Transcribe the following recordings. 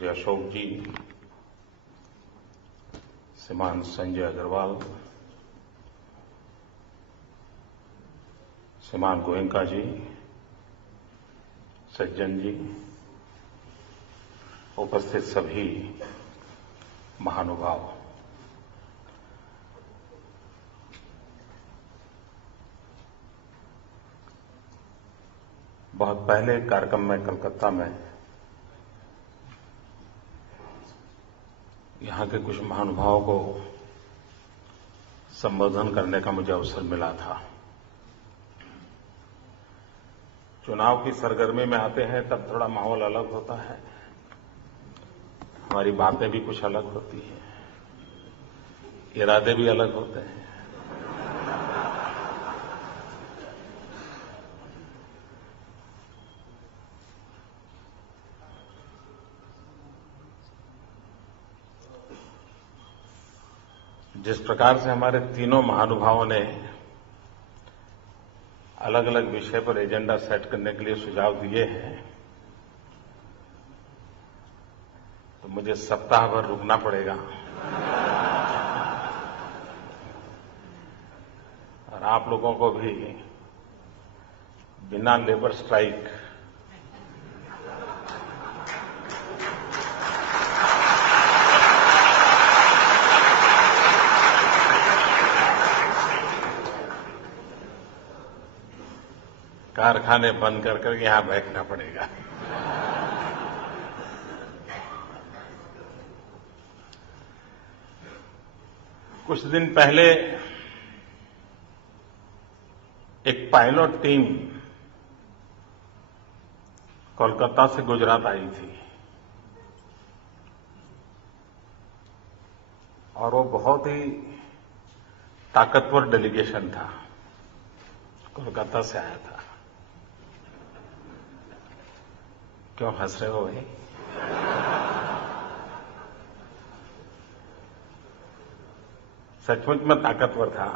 श्री अशोक जी, श्रीमान संजय अग्रवाल, श्रीमान गोयनका जी, सज्जन जी, उपस्थित सभी महानुभाव, बहुत पहले कार्यक्रम में कलकत्ता में यहां के कुछ महानुभावों को संबोधन करने का मुझे अवसर मिला था। चुनाव की सरगर्मी में आते हैं तब थोड़ा माहौल अलग होता है, हमारी बातें भी कुछ अलग होती हैं, इरादे भी अलग होते हैं। जिस प्रकार से हमारे तीनों महानुभावों ने अलग अलग विषय पर एजेंडा सेट करने के लिए सुझाव दिए हैं, तो मुझे सप्ताह भर रुकना पड़ेगा और आप लोगों को भी बिना लेबर स्ट्राइक कारखाने बंद कर कर यहां बैठना पड़ेगा। कुछ दिन पहले एक पायलट टीम कोलकाता से गुजरात आई थी और वो बहुत ही ताकतवर डेलीगेशन था, कोलकाता से आया था। क्यों हंस रहे हो भाई? सचमुच में ताकतवर था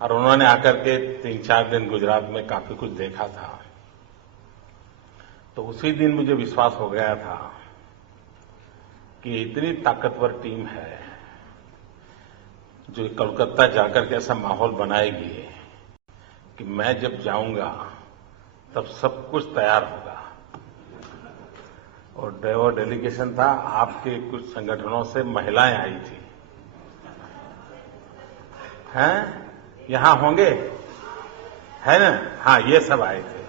और उन्होंने आकर के 3-4 दिन गुजरात में काफी कुछ देखा था। तो उसी दिन मुझे विश्वास हो गया था कि इतनी ताकतवर टीम है जो कोलकाता जाकर के ऐसा माहौल बनाएगी कि मैं जब जाऊंगा तब सब कुछ तैयार होगा। और वो डेलीगेशन था, आपके कुछ संगठनों से महिलाएं आई थी। हैं? यहां होंगे? है ना? हाँ, ये सब आए थे।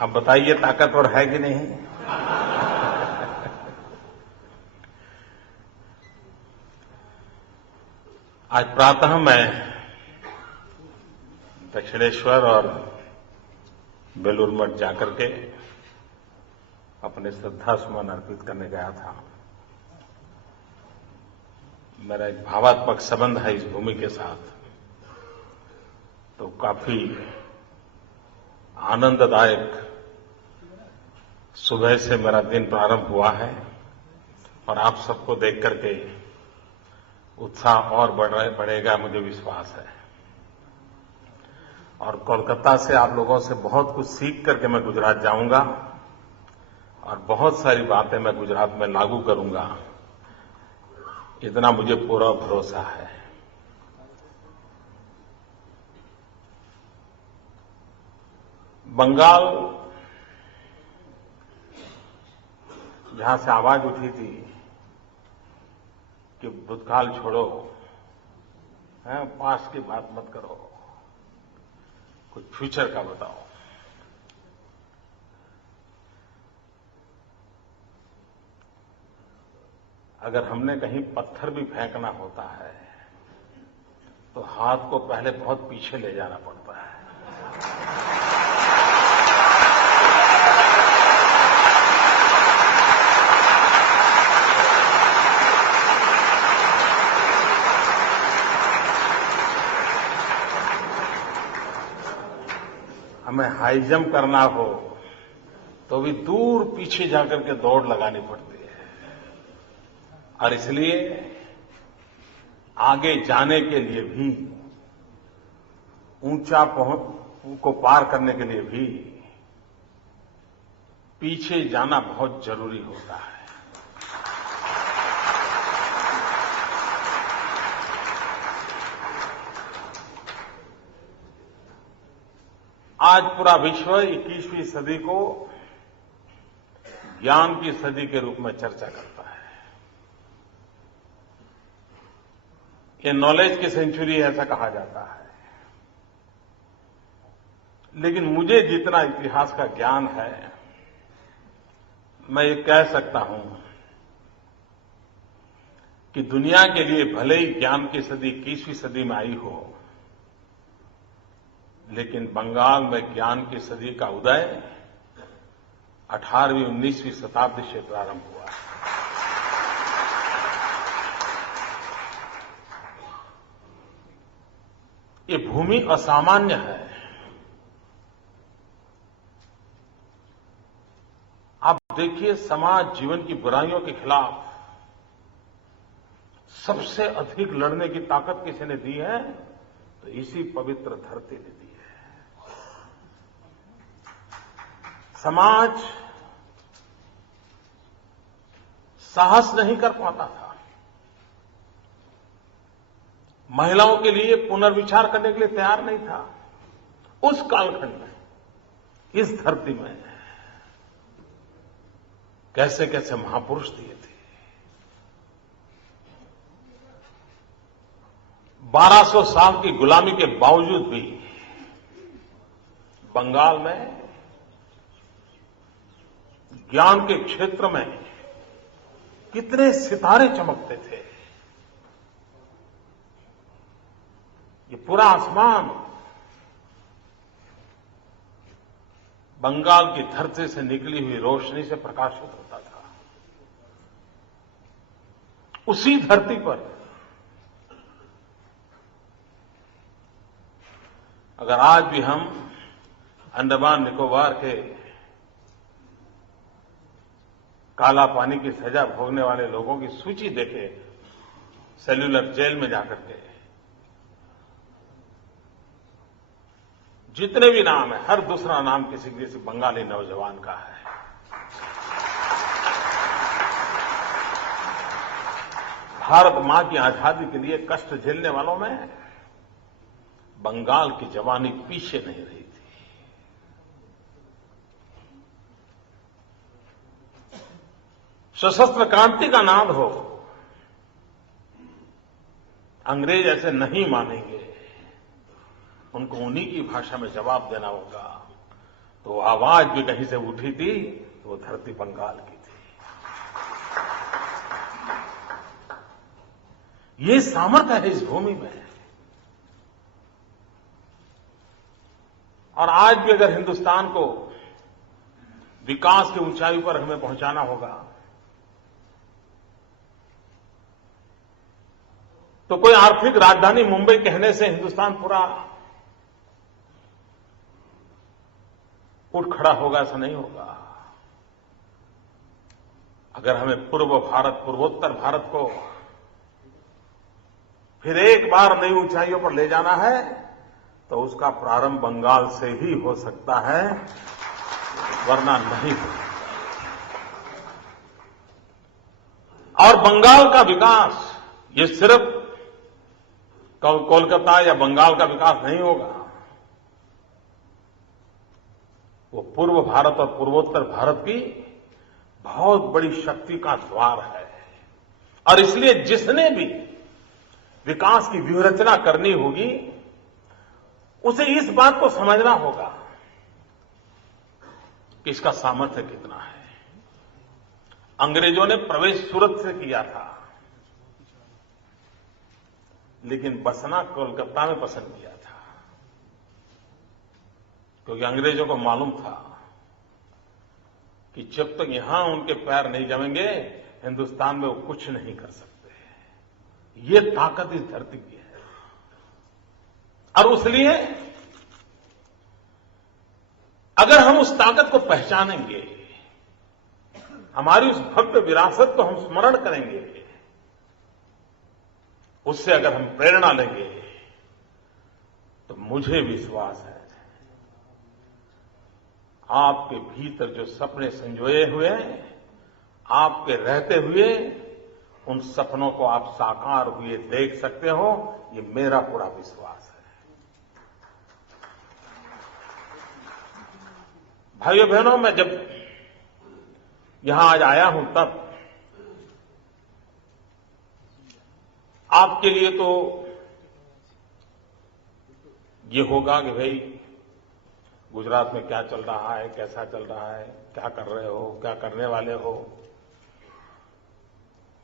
अब बताइए ताकतवर है कि नहीं? आज प्रातः मैं दक्षिणेश्वर और बेलूर मठ जाकर के अपने श्रद्धा सुमन अर्पित करने गया था। मेरा एक भावात्मक संबंध है इस भूमि के साथ, तो काफी आनंददायक सुबह से मेरा दिन प्रारंभ हुआ है और आप सबको देख करके उत्साह और बढ़ेगा, मुझे विश्वास है। और कोलकाता से आप लोगों से बहुत कुछ सीख करके मैं गुजरात जाऊंगा और बहुत सारी बातें मैं गुजरात में लागू करूंगा, इतना मुझे पूरा भरोसा है। बंगाल जहां से आवाज उठी थी कि भूतकाल छोड़ो, पास्ट की बात मत करो, कुछ फ्यूचर का बताओ। अगर हमने कहीं पत्थर भी फेंकना होता है तो हाथ को पहले बहुत पीछे ले जाना पड़ता है। हमें हाई जंप करना हो तो भी दूर पीछे जाकर के दौड़ लगानी पड़ती है और इसलिए आगे जाने के लिए भी ऊंचा को पार करने के लिए भी पीछे जाना बहुत जरूरी होता है। आज पूरा विश्व 21वीं सदी को ज्ञान की सदी के रूप में चर्चा करता है। ये नॉलेज की सेंचुरी ऐसा कहा जाता है। लेकिन मुझे जितना इतिहास का ज्ञान है, मैं ये कह सकता हूं कि दुनिया के लिए भले ही ज्ञान की सदी 21वीं सदी में आई हो, लेकिन बंगाल में ज्ञान की सदी का उदय 18वीं 19वीं शताब्दी से प्रारंभ हुआ है। ये भूमि असामान्य है। आप देखिए, समाज जीवन की बुराइयों के खिलाफ सबसे अधिक लड़ने की ताकत किसी ने दी है, तो इसी पवित्र धरती ने दी है। समाज साहस नहीं कर पाता था। महिलाओं के लिए पुनर्विचार करने के लिए तैयार नहीं था। उस कालखंड में, इस धरती में कैसे कैसे महापुरुष दिए थे। 1200 साल की गुलामी के बावजूद भी बंगाल में ज्ञान के क्षेत्र में कितने सितारे चमकते थे। ये पूरा आसमान बंगाल की धरती से निकली हुई रोशनी से प्रकाशित होता था। उसी धरती पर अगर आज भी हम अंडमान निकोबार के काला पानी की सजा भोगने वाले लोगों की सूची देखें, सेल्यूलर जेल में जाकर के, जितने भी नाम है, हर दूसरा नाम किसी किसी बंगाली नौजवान का है। भारत मां की आजादी के लिए कष्ट झेलने वालों में बंगाल की जवानी पीछे नहीं रही थी। सशस्त्र क्रांति का नाद हो, अंग्रेज ऐसे नहीं मानेंगे, उनको उन्हीं की भाषा में जवाब देना होगा। तो आवाज भी कहीं से उठी थी, तो वो धरती बंगाल की थी। ये सामर्थ्य है इस भूमि में। और आज भी अगर हिंदुस्तान को विकास की ऊंचाई पर हमें पहुंचाना होगा, तो कोई आर्थिक राजधानी मुंबई कहने से हिंदुस्तान पूरा उठ खड़ा होगा, ऐसा नहीं होगा। अगर हमें पूर्व भारत, पूर्वोत्तर भारत को फिर एक बार नई ऊंचाइयों पर ले जाना है, तो उसका प्रारंभ बंगाल से ही हो सकता है, वरना नहीं हो सकता। और बंगाल का विकास ये सिर्फ कोलकाता या बंगाल का विकास नहीं होगा, वो पूर्व भारत और पूर्वोत्तर भारत की बहुत बड़ी शक्ति का द्वार है। और इसलिए जिसने भी विकास की व्यूहरचना करनी होगी, उसे इस बात को समझना होगा कि इसका सामर्थ्य कितना है। अंग्रेजों ने प्रवेश सूरत से किया था, लेकिन बसना कोलकाता में पसंद किया था, क्योंकि अंग्रेजों को मालूम था कि जब तक यहां उनके पैर नहीं जमेंगे, हिंदुस्तान में वो कुछ नहीं कर सकते। ये ताकत इस धरती की है। और इसलिए अगर हम उस ताकत को पहचानेंगे, हमारी उस भव्य विरासत को हम स्मरण करेंगे, उससे अगर हम प्रेरणा लेंगे, तो मुझे विश्वास है आपके भीतर जो सपने संजोए हुए हैं, आपके रहते हुए उन सपनों को आप साकार हुए देख सकते हो, ये मेरा पूरा विश्वास है। भाइयों बहनों, मैं जब यहां आज आया हूं तब आपके लिए तो ये होगा कि भाई गुजरात में क्या चल रहा है, कैसा चल रहा है, क्या कर रहे हो, क्या करने वाले हो,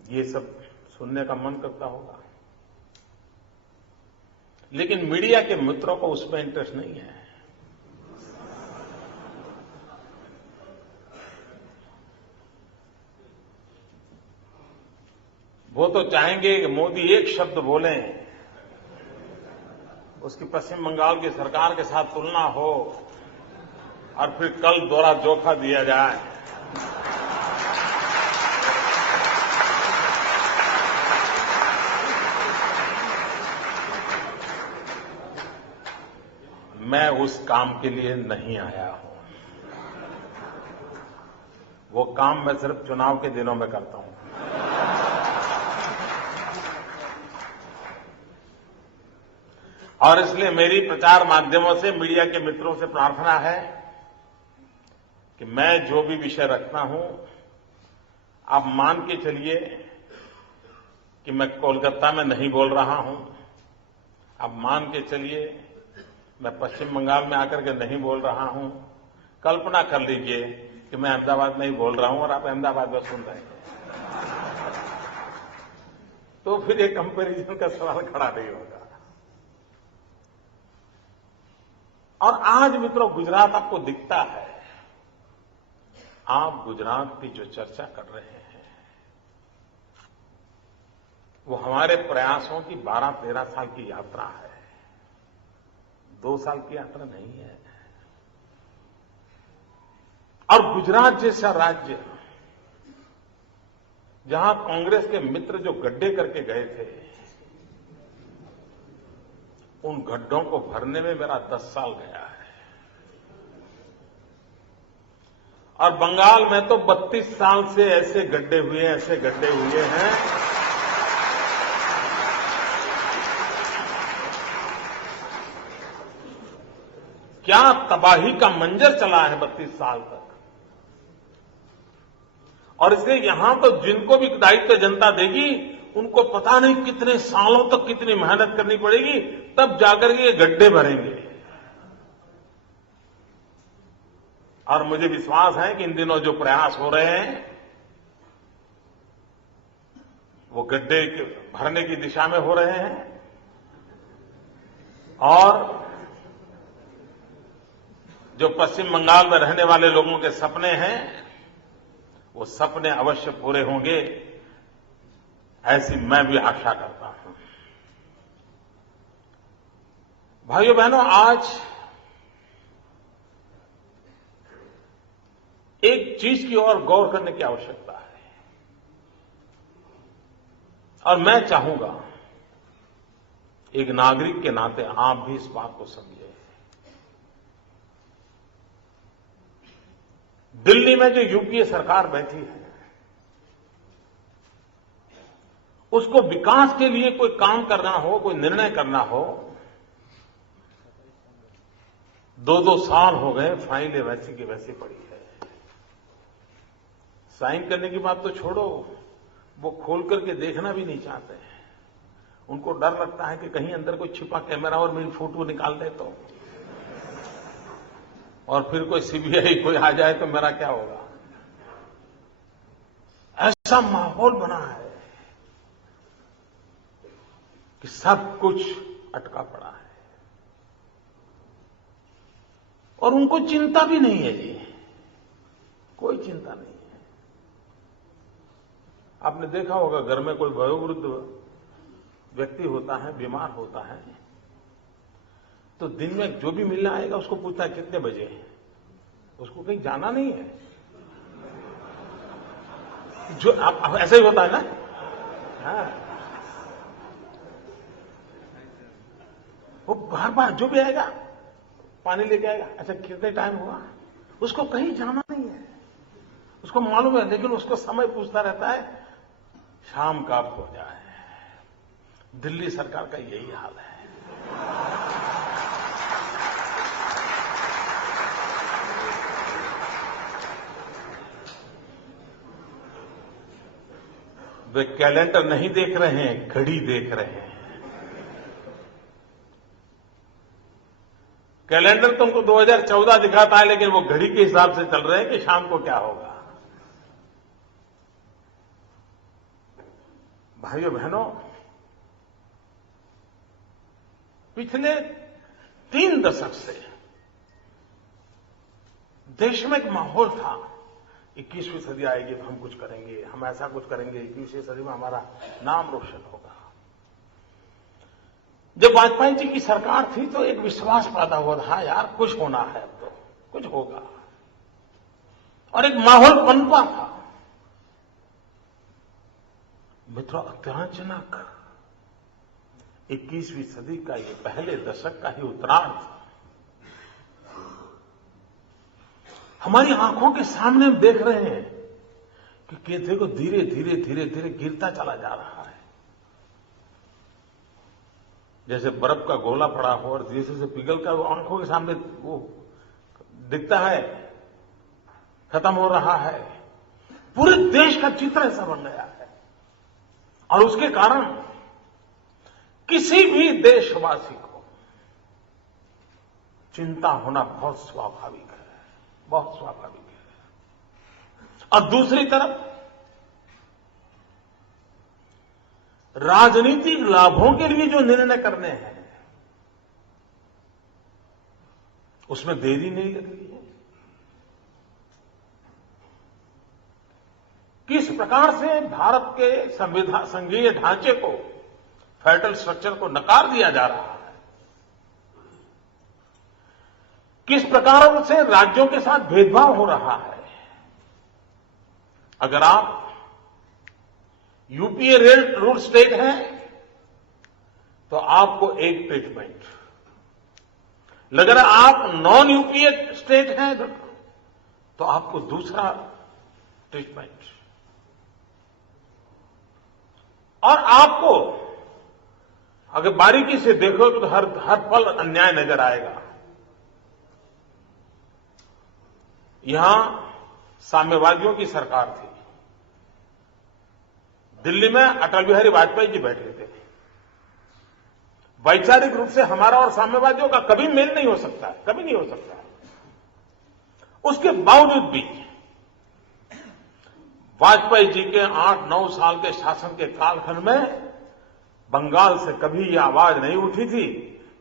ये सब सुनने का मन करता होगा। लेकिन मीडिया के मित्रों को उसमें इंटरेस्ट नहीं है। वो तो चाहेंगे कि मोदी एक शब्द बोलें, उसकी पश्चिम बंगाल की सरकार के साथ तुलना हो और फिर कल दोहरा जोखा दिया जाए। मैं उस काम के लिए नहीं आया हूं। वो काम मैं सिर्फ चुनाव के दिनों में करता हूं। और इसलिए मेरी प्रचार माध्यमों से मीडिया के मित्रों से प्रार्थना है कि मैं जो भी विषय रखता हूं, आप मान के चलिए कि मैं कोलकाता में नहीं बोल रहा हूं। आप मान के चलिए मैं पश्चिम बंगाल में आकर के नहीं बोल रहा हूं। कल्पना कर लीजिए कि मैं अहमदाबाद में ही बोल रहा हूं और आप अहमदाबाद में सुन रहे हैं, तो फिर एक कंपैरिजन का सवाल खड़ा नहीं होगा। और आज मित्रों, गुजरात आपको दिखता है। आप गुजरात की जो चर्चा कर रहे हैं वो हमारे प्रयासों की 12-13 साल की यात्रा है, 2 साल की यात्रा नहीं है। और गुजरात जैसा राज्य, जहां कांग्रेस के मित्र जो गड्ढे करके गए थे, उन गड्ढों को भरने में मेरा 10 साल गया है। और बंगाल में तो 32 साल से ऐसे गड्ढे हुए हैं क्या तबाही का मंजर चला है 32 साल तक। और इसलिए यहां तो जिनको भी दायित्व जनता देगी, उनको पता नहीं कितने सालों तक कितनी मेहनत करनी पड़ेगी, तब जाकर के ये गड्ढे भरेंगे। और मुझे विश्वास है कि इन दिनों जो प्रयास हो रहे हैं वो गड्ढे भरने की दिशा में हो रहे हैं। और जो पश्चिम बंगाल में रहने वाले लोगों के सपने हैं, वो सपने अवश्य पूरे होंगे, ऐसी मैं भी आशा करता हूं। भाइयों बहनों, आज एक चीज की ओर गौर करने की आवश्यकता है, और मैं चाहूंगा एक नागरिक के नाते आप भी इस बात को समझें। दिल्ली में जो यूपीए सरकार बैठी है, उसको विकास के लिए कोई काम करना हो, कोई निर्णय करना हो, 2-2 साल हो गए, फाइलें वैसी की वैसी पड़ी है। साइन करने की बात तो छोड़ो, वो खोल करके देखना भी नहीं चाहते हैं। उनको डर लगता है कि कहीं अंदर कोई छिपा कैमरा और मेरी फोटो निकाल दे तो, और फिर कोई सीबीआई कोई आ जाए तो मेरा क्या होगा। ऐसा माहौल बना है कि सब कुछ अटका पड़ा है, और उनको चिंता भी नहीं है जी, कोई चिंता नहीं है। आपने देखा होगा, घर में कोई वयोवृद्ध व्यक्ति होता है, बीमार होता है, तो दिन में जो भी मिलने आएगा उसको पूछता है कितने बजे है, उसको कहीं जाना नहीं है। जो आप ऐसा ही होता है ना। हाँ, वो बार बार जो भी आएगा पानी लेके आएगा, अच्छा कितने टाइम हुआ, उसको कहीं जाना नहीं है, उसको मालूम है, लेकिन उसको समय पूछता रहता है शाम कब हो जाए। दिल्ली सरकार का यही हाल है। वे कैलेंडर नहीं देख रहे हैं, घड़ी देख रहे हैं। कैलेंडर तुमको 2014 दिखाता है, लेकिन वो घड़ी के हिसाब से चल रहे हैं कि शाम को क्या होगा। भाइयों बहनों, पिछले 3 दशक से देश में एक माहौल था, 21वीं सदी आएगी तो हम कुछ करेंगे, हम ऐसा कुछ करेंगे, 21वीं सदी में हमारा नाम रोशन होगा। जब वाजपेयी जी की सरकार थी तो एक विश्वास पैदा हुआ था, यार कुछ होना है, अब तो कुछ होगा, और एक माहौल बनता था। मित्रों, अत्याचानक 21वीं सदी का ये पहले दशक का ही उत्तरार्ध हमारी आंखों के सामने हम देख रहे हैं कि केंद्र को धीरे धीरे धीरे धीरे गिरता चला जा रहा है। जैसे बर्फ का गोला पड़ा हो और धीरे से पिघल कर वो आंखों के सामने वो दिखता है, खत्म हो रहा है। पूरे देश का चित्र ऐसा बन गया है, और उसके कारण किसी भी देशवासी को चिंता होना बहुत स्वाभाविक है, बहुत स्वाभाविक है। और दूसरी तरफ राजनीतिक लाभों के लिए जो निर्णय करने हैं उसमें देरी नहीं लग रही है। किस प्रकार से भारत के संघीय ढांचे को, फेडरल स्ट्रक्चर को नकार दिया जा रहा है, किस प्रकार से राज्यों के साथ भेदभाव हो रहा है। अगर आप यूपीए रूल स्टेट है तो आपको एक ट्रीटमेंट, अगर आप नॉन यूपीए स्टेट हैं तो आपको दूसरा ट्रीटमेंट, और आपको अगर बारीकी से देखो तो हर पल अन्याय नजर आएगा। यहां साम्यवादियों की सरकार थी, दिल्ली में अटल बिहारी वाजपेयी जी बैठे थे। वैचारिक रूप से हमारा और साम्यवादियों का कभी मेल नहीं हो सकता, कभी नहीं हो सकता। उसके बावजूद भी वाजपेयी जी के 8-9 साल के शासन के कालखंड में बंगाल से कभी यह आवाज नहीं उठी थी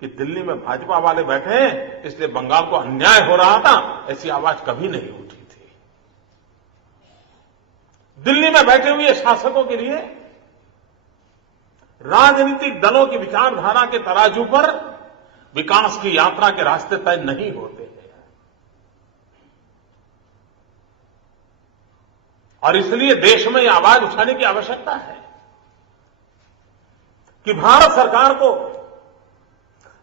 कि दिल्ली में भाजपा वाले बैठे हैं इसलिए बंगाल को अन्याय हो रहा था। ऐसी आवाज कभी नहीं उठी थी। दिल्ली में बैठे हुए शासकों के लिए राजनीतिक दलों की विचारधारा के तराजू पर विकास की यात्रा के रास्ते तय नहीं होते हैं, और इसलिए देश में यह आवाज उठाने की आवश्यकता है कि भारत सरकार को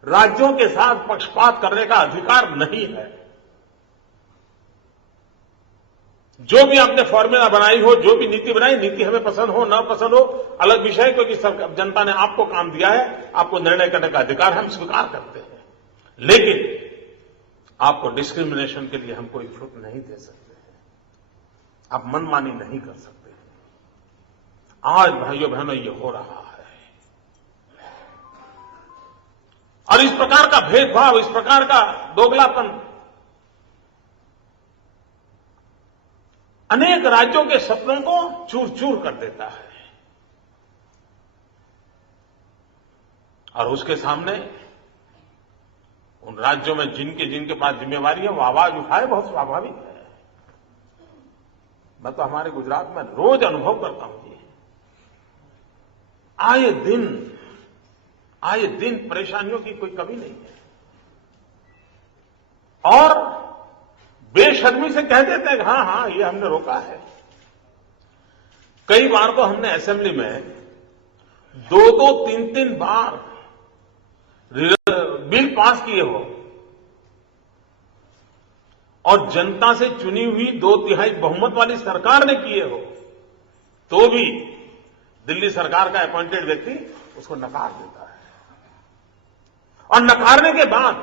राज्यों के साथ पक्षपात करने का अधिकार नहीं है। जो भी आपने फॉर्मूला बनाई हो, जो भी नीति बनाई, नीति हमें पसंद हो न पसंद हो अलग विषय, क्योंकि जनता ने आपको काम दिया है, आपको निर्णय करने का अधिकार हम स्वीकार करते हैं, लेकिन आपको डिस्क्रिमिनेशन के लिए हम कोई छूट नहीं दे सकते हैं, आप मनमानी नहीं कर सकते हैं। आज भाइयों बहनों ये हो रहा है, और इस प्रकार का भेदभाव, इस प्रकार का दोगलापन अनेक राज्यों के सपनों को चूर चूर कर देता है, और उसके सामने उन राज्यों में जिनके पास जिम्मेवारी है वो आवाज उठाए, बहुत स्वाभाविक है। मैं तो हमारे गुजरात में रोज अनुभव करता हूं जी, आए दिन परेशानियों की कोई कमी नहीं है, और बेशर्मी से कह देते हैं कि हाँ ये हमने रोका है। कई बार तो हमने असेंबली में 2-2, 3-3 बार बिल पास किए हो, और जनता से चुनी हुई 2/3 बहुमत वाली सरकार ने किए हो, तो भी दिल्ली सरकार का अपॉइंटेड व्यक्ति उसको नकार देता है। और नकारने के बाद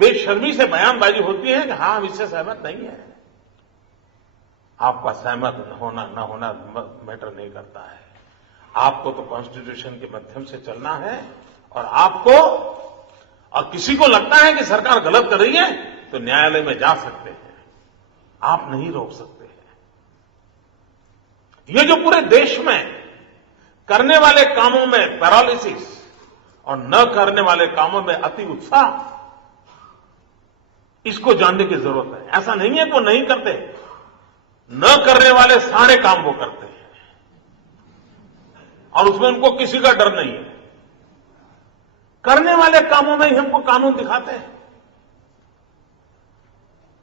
बेशर्मी से बयानबाजी होती है कि हां, हम इससे सहमत नहीं है। आपका सहमत होना न होना मैटर नहीं करता है। आपको तो कॉन्स्टिट्यूशन के माध्यम से चलना है, और आपको और किसी को लगता है कि सरकार गलत कर रही है तो न्यायालय में जा सकते हैं, आप नहीं रोक सकते हैं। ये जो पूरे देश में करने वाले कामों में पैरालिसिस और न करने वाले कामों में अति उत्साह, इसको जानने की जरूरत है। ऐसा नहीं है कि वो नहीं करते, न करने वाले सारे काम वो करते हैं और उसमें उनको किसी का डर नहीं है। करने वाले कामों में ही हमको कानून दिखाते हैं।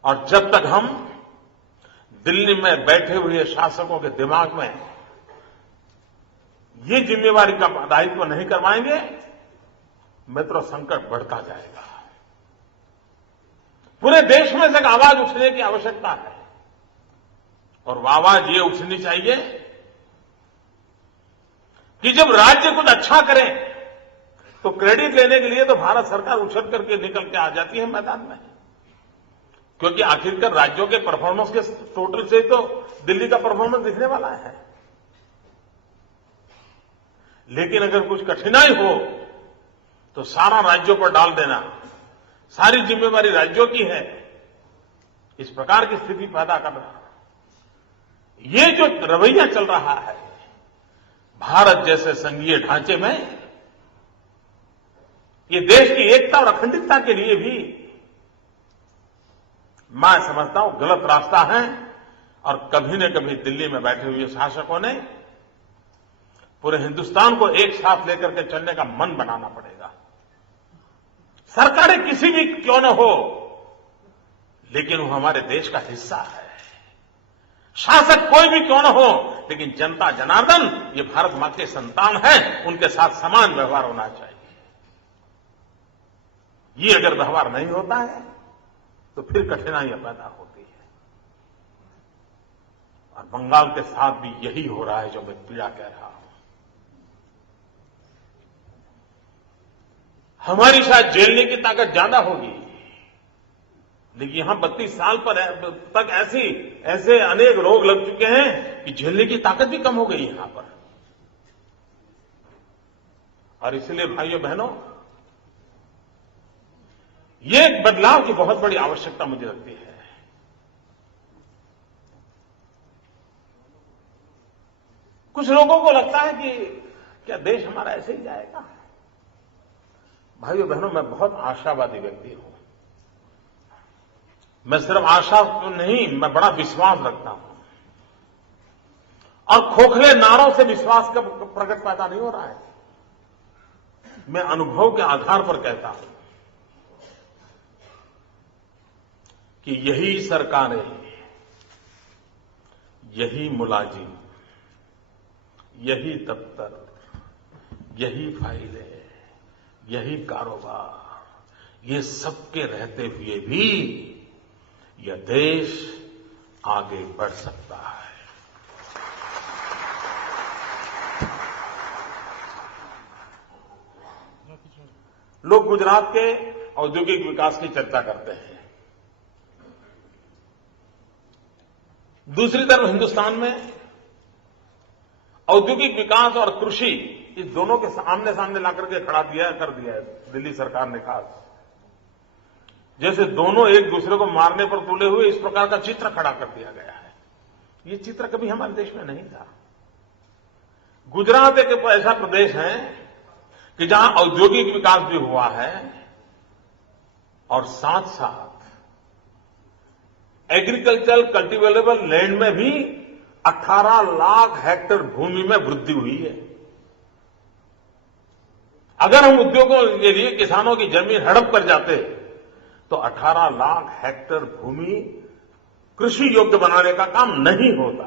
और जब तक हम दिल्ली में बैठे हुए शासकों के दिमाग में ये जिम्मेवारी का दायित्व नहीं करवाएंगे, मित्रों, संकट बढ़ता जाएगा। पूरे देश में से एक आवाज उठने की आवश्यकता है, और वो आवाज ये उठनी चाहिए कि जब राज्य कुछ अच्छा करे तो क्रेडिट लेने के लिए तो भारत सरकार उछल करके निकल के आ जाती है मैदान में, क्योंकि आखिरकार राज्यों के परफॉर्मेंस के टोटल से तो दिल्ली का परफॉर्मेंस दिखने वाला है। लेकिन अगर कुछ कठिनाई हो तो सारा राज्यों पर डाल देना, सारी जिम्मेवारी राज्यों की है, इस प्रकार की स्थिति पैदा करना, ये जो रवैया चल रहा है भारत जैसे संघीय ढांचे में, ये देश की एकता और अखंडितता के लिए भी मैं समझता हूं गलत रास्ता है। और कभी न कभी दिल्ली में बैठे हुए शासकों ने पूरे हिंदुस्तान को एक साथ लेकर के चलने का मन बनाना पड़ेगा। सरकारें किसी भी क्यों न हो, लेकिन वो हमारे देश का हिस्सा है। शासक कोई भी क्यों न हो, लेकिन जनता जनार्दन ये भारत मां के संतान है, उनके साथ समान व्यवहार होना चाहिए। ये अगर व्यवहार नहीं होता है तो फिर कठिनाइयां पैदा होती है। और बंगाल के साथ भी यही हो रहा है जो मैं पीड़ा कह रहा हूं। हमारी शायद झेलने की ताकत ज्यादा होगी, लेकिन यहां 32 साल पर तक ऐसे अनेक रोग लग चुके हैं कि झेलने की ताकत भी कम हो गई यहां पर। और इसलिए भाइयों बहनों, ये एक बदलाव की बहुत बड़ी आवश्यकता मुझे लगती है। कुछ लोगों को लगता है कि क्या देश हमारा ऐसे ही जाएगा। भाइयों बहनों, मैं बहुत आशावादी व्यक्ति हूं। मैं सिर्फ आशा तो नहीं, मैं बड़ा विश्वास रखता हूं। और खोखले नारों से विश्वास का प्रकट पैदा नहीं हो रहा है। मैं अनुभव के आधार पर कहता हूं कि यही सरकारें, यही मुलाजिम, यही दफ्तर, यही फाइलें, यही कारोबार, ये सबके रहते हुए भी यह देश आगे बढ़ सकता है। लोग गुजरात के औद्योगिक विकास की चर्चा करते हैं। दूसरी तरफ हिंदुस्तान में औद्योगिक विकास और कृषि, इस दोनों के आमने सामने लाकर के खड़ा कर दिया है दिल्ली सरकार ने। खास जैसे दोनों एक दूसरे को मारने पर तुले हुए, इस प्रकार का चित्र खड़ा कर दिया गया है। ये चित्र कभी हमारे देश में नहीं था। गुजरात एक ऐसा प्रदेश है कि जहां औद्योगिक विकास भी हुआ है और साथ साथ एग्रीकल्चरल कल्टीवेबल लैंड में भी 18 लाख हेक्टेयर भूमि में वृद्धि हुई है। अगर हम उद्योगों के लिए किसानों की जमीन हड़प कर जाते तो 18 लाख हेक्टेयर भूमि कृषि योग्य बनाने का काम नहीं होता।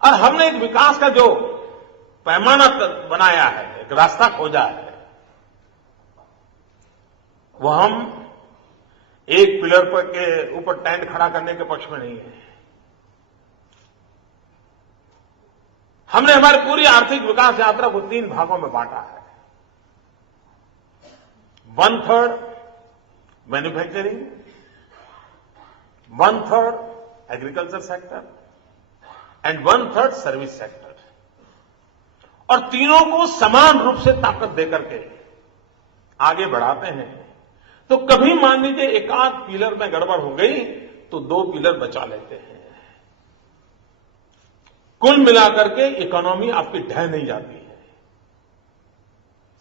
और हमने एक विकास का जो पैमाना बनाया है, एक रास्ता खोजा है, वो हम एक पिलर पर के ऊपर टेंट खड़ा करने के पक्ष में नहीं है। हमने हमारी पूरी आर्थिक विकास यात्रा को 3 भागों में बांटा है। 1/3 manufacturing, 1/3 agriculture sector and 1/3 service sector, और तीनों को समान रूप से ताकत देकर के आगे बढ़ाते हैं। तो कभी मान लीजिए एक आध पिलर में गड़बड़ हो गई तो 2 पिलर बचा लेते हैं। कुल मिलाकर के इकोनॉमी आपकी ढह नहीं जाती है।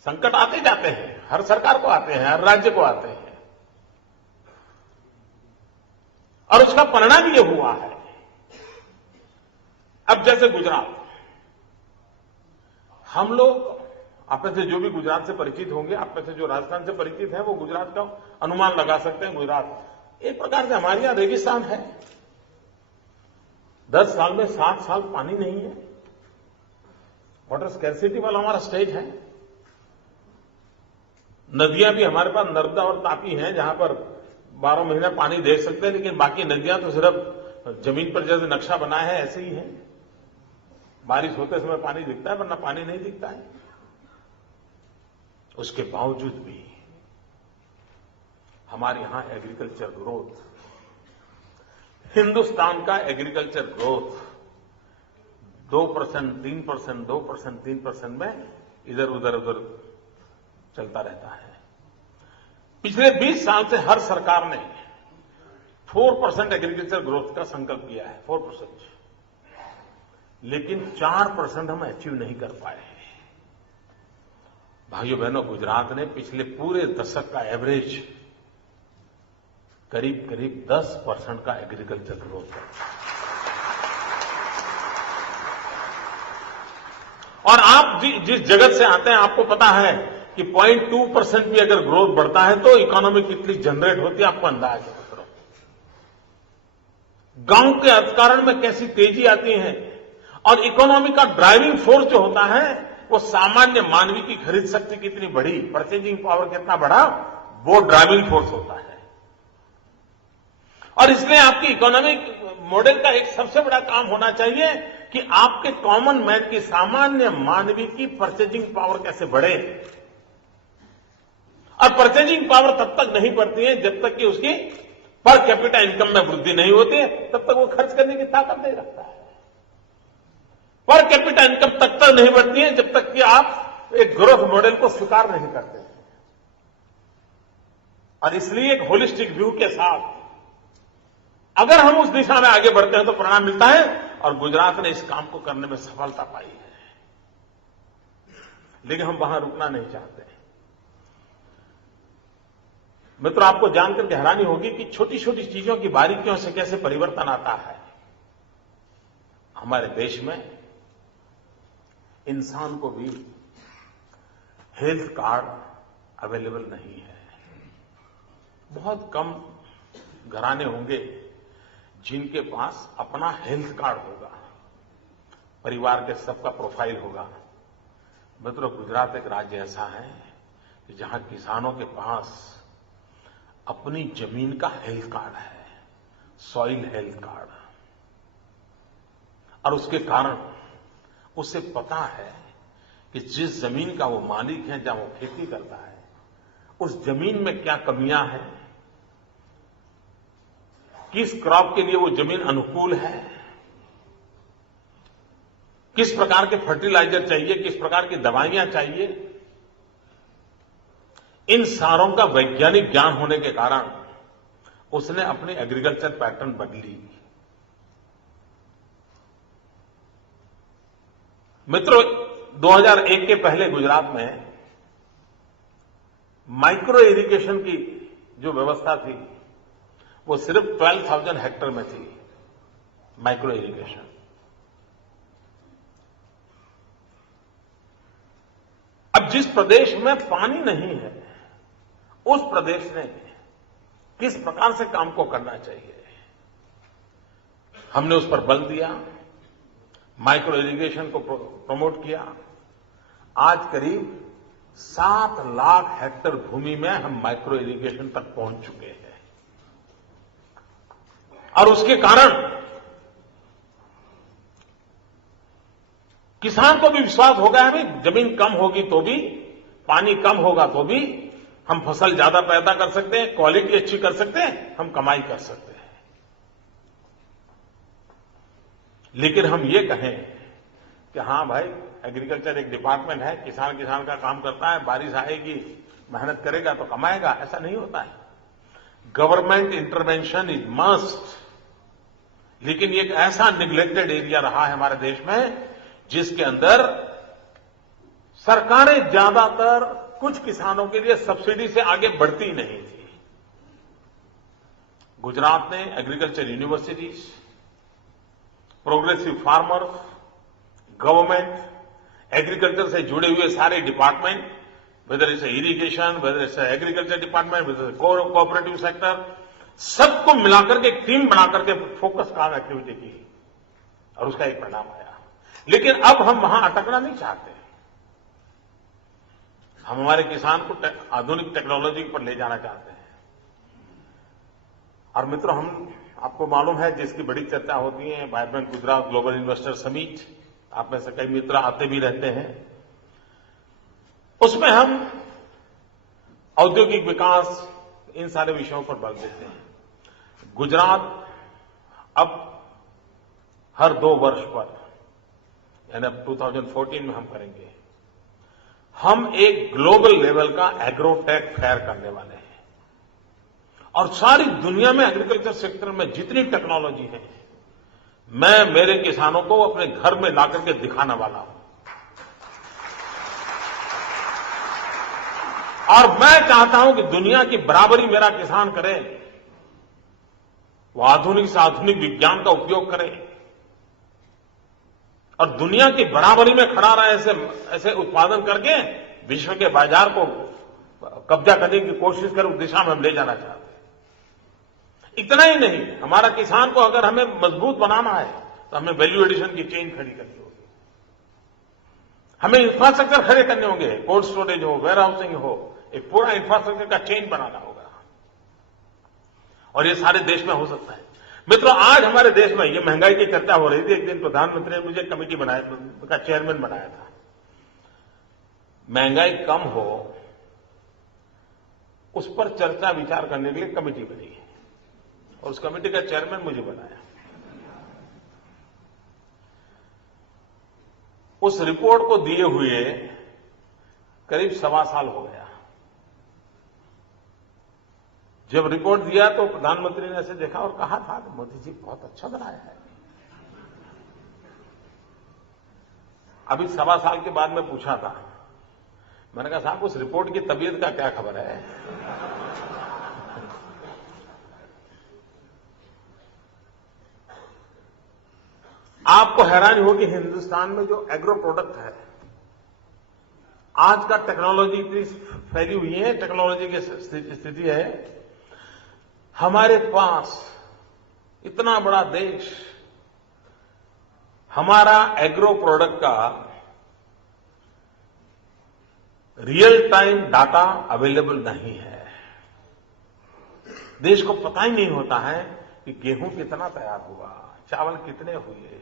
संकट आते जाते हैं, हर सरकार को आते हैं, हर राज्य को आते हैं, और उसका परिणाम ये हुआ है। अब जैसे गुजरात, हम लोग, आप में से जो भी गुजरात से परिचित होंगे, आप में से जो राजस्थान से परिचित हैं, वो गुजरात का अनुमान लगा सकते हैं। गुजरात एक प्रकार से हमारे यहां रेगिस्तान है। 10 साल में 7 साल पानी नहीं है। वाटर स्कैर्सिटी वाला हमारा स्टेट है। नदियां भी हमारे पास नर्मदा और तापी हैं, जहां पर 12 महीने पानी दे सकते हैं, लेकिन बाकी नदियां तो सिर्फ जमीन पर जैसे नक्शा बना है ऐसे ही है। बारिश होते समय पानी दिखता है, वरना पानी नहीं दिखता है। उसके बावजूद भी हमारे यहां एग्रीकल्चर ग्रोथ, हिंदुस्तान का एग्रीकल्चर ग्रोथ 2%, 3%, 2%, 3% में इधर उधर चलता रहता है। पिछले 20 साल से हर सरकार ने 4% एग्रीकल्चर ग्रोथ का संकल्प किया है, 4%, लेकिन 4% हम अचीव नहीं कर पाए। भाइयों बहनों, गुजरात ने पिछले पूरे दशक का एवरेज करीब 10% का एग्रीकल्चर ग्रोथ है। और आप जिस जगत से आते हैं, आपको पता है कि 0.2% भी अगर ग्रोथ बढ़ता है तो इकोनॉमी कितनी जनरेट होती है, आपको अंदाज है। मित्रों, गांव के अर्थकारण में कैसी तेजी आती है, और इकोनॉमी का ड्राइविंग फोर्स जो होता है वो सामान्य मानवी की खरीद शक्ति कितनी बढ़ी, परचेजिंग पावर कितना बढ़ा, वो ड्राइविंग फोर्स होता है। और इसलिए आपकी इकोनॉमिक मॉडल का एक सबसे बड़ा काम होना चाहिए कि आपके कॉमन मैन की, सामान्य मानवी की परचेजिंग पावर कैसे बढ़े। और परचेजिंग पावर तब तक नहीं बढ़ती है जब तक कि उसकी पर कैपिटा इनकम में वृद्धि नहीं होती है, तब तक वो खर्च करने की ताकत नहीं रखता है। पर कैपिटा इनकम तब तक नहीं बढ़ती है जब तक कि आप एक ग्रोथ मॉडल को स्वीकार नहीं करते। और इसलिए एक होलिस्टिक व्यू के साथ अगर हम उस दिशा में आगे बढ़ते हैं तो परिणाम मिलता है, और गुजरात ने इस काम को करने में सफलता पाई है। लेकिन हम वहां रुकना नहीं चाहते। मित्रों, आपको जानकर के हैरानी होगी कि छोटी छोटी चीजों की बारीकियों से कैसे परिवर्तन आता है। हमारे देश में इंसान को भी हेल्थ कार्ड अवेलेबल नहीं है। बहुत कम घराने होंगे जिनके पास अपना हेल्थ कार्ड होगा, परिवार के सबका प्रोफाइल होगा। मित्रों, गुजरात एक राज्य ऐसा है कि जहां किसानों के पास अपनी जमीन का हेल्थ कार्ड है, सॉइल हेल्थ कार्ड, और उसके कारण उसे पता है कि जिस जमीन का वो मालिक है, जहां वो खेती करता है, उस जमीन में क्या कमियां हैं, किस क्रॉप के लिए वो जमीन अनुकूल है, किस प्रकार के फर्टिलाइजर चाहिए, किस प्रकार की दवाइयां चाहिए। इन सारों का वैज्ञानिक ज्ञान होने के कारण उसने अपनी एग्रीकल्चर पैटर्न बदली। मित्रों, 2001 के पहले गुजरात में माइक्रो इरिगेशन की जो व्यवस्था थी वो सिर्फ 12,000 हेक्टेयर में थी, माइक्रो इरिगेशन। अब जिस प्रदेश में पानी नहीं है, उस प्रदेश ने किस प्रकार से काम को करना चाहिए, हमने उस पर बल दिया, माइक्रो इरिगेशन को प्रमोट किया। आज करीब 7 लाख हेक्टेयर भूमि में हम माइक्रो इरिगेशन तक पहुंच चुके हैं। और उसके कारण किसान को भी विश्वास हो गया है, भाई जमीन कम होगी तो भी, पानी कम होगा तो भी हम फसल ज्यादा पैदा कर सकते हैं, क्वालिटी अच्छी कर सकते हैं, हम कमाई कर सकते हैं। लेकिन हम ये कहें कि हां भाई, एग्रीकल्चर एक डिपार्टमेंट है, किसान का काम करता है, बारिश आएगी, मेहनत करेगा तो कमाएगा, ऐसा नहीं होता है। Government intervention is must. लेकिन ये एक ऐसा निग्लेक्टेड एरिया रहा है हमारे देश में जिसके अंदर सरकारें ज्यादातर कुछ किसानों के लिए सब्सिडी से आगे बढ़ती नहीं थी। गुजरात ने agriculture universities, progressive farmers, government, agriculture से जुड़े हुए सारे department, whether it's irrigation, whether it's agriculture department, whether cooperative sector, सबको मिलाकर के एक टीम बनाकर के फोकस काम एक्टिविटी की और उसका एक परिणाम आया। लेकिन अब हम वहां अटकना नहीं चाहते। हम हमारे किसान को आधुनिक टेक्नोलॉजी पर ले जाना चाहते हैं। और मित्रों, हम आपको मालूम है जिसकी बड़ी चर्चा होती है, vibrant Gujarat global investor summit, आप में से कई मित्र आते भी रहते हैं। उसमें हम औद्योगिक विकास, इन सारे विषयों पर बल देते हैं। गुजरात अब हर 2 वर्ष पर, यानी अब 2014 में हम करेंगे, हम एक ग्लोबल लेवल का एग्रोटेक फेयर करने वाले हैं। और सारी दुनिया में एग्रीकल्चर सेक्टर में जितनी टेक्नोलॉजी है, मैं मेरे किसानों को अपने घर में लाकर के दिखाने वाला हूं। और मैं चाहता हूं कि दुनिया की बराबरी मेरा किसान करे, वो आधुनिक से आधुनिक विज्ञान का उपयोग करे और दुनिया की बराबरी में खड़ा रहे, ऐसे उत्पादन करके विश्व के बाजार को कब्जा करने की कोशिश करे, उस दिशा में हम ले जाना चाहते हैं। इतना ही नहीं, हमारा किसान को अगर हमें मजबूत बनाना है तो हमें वैल्यू एडिशन की चेन खड़ी करनी होगी, हमें इंफ्रास्ट्रक्चर खड़े करने होंगे, कोल्ड स्टोरेज हो, वेयर हाउसिंग हो, एक पूरा इंफ्रास्ट्रक्चर का चेन बनाना होगा। और ये सारे देश में हो सकता है। मित्रों, आज हमारे देश में ये महंगाई की चर्चा हो रही थी। एक दिन प्रधानमंत्री ने मुझे कमेटी का चेयरमैन बनाया था। महंगाई कम हो उस पर चर्चा विचार करने के लिए कमेटी बनी है और उस कमेटी का चेयरमैन मुझे बनाया। उस रिपोर्ट को दिए हुए करीब 1.25 साल हो गया। जब रिपोर्ट दिया तो प्रधानमंत्री ने ऐसे देखा और कहा था कि मोदी जी बहुत अच्छा बनाया है। अभी 1.25 साल के बाद मैं पूछा था, मैंने कहा साहब उस रिपोर्ट की तबीयत का क्या खबर है? आपको हैरानी होगी, हिंदुस्तान में जो एग्रो प्रोडक्ट है, आज का टेक्नोलॉजी इतनी फैली हुई है, टेक्नोलॉजी की स्थिति है, हमारे पास इतना बड़ा देश, हमारा एग्रो प्रोडक्ट का रियल टाइम डाटा अवेलेबल नहीं है। देश को पता ही नहीं होता है कि गेहूं कितना तैयार हुआ, चावल कितने हुए,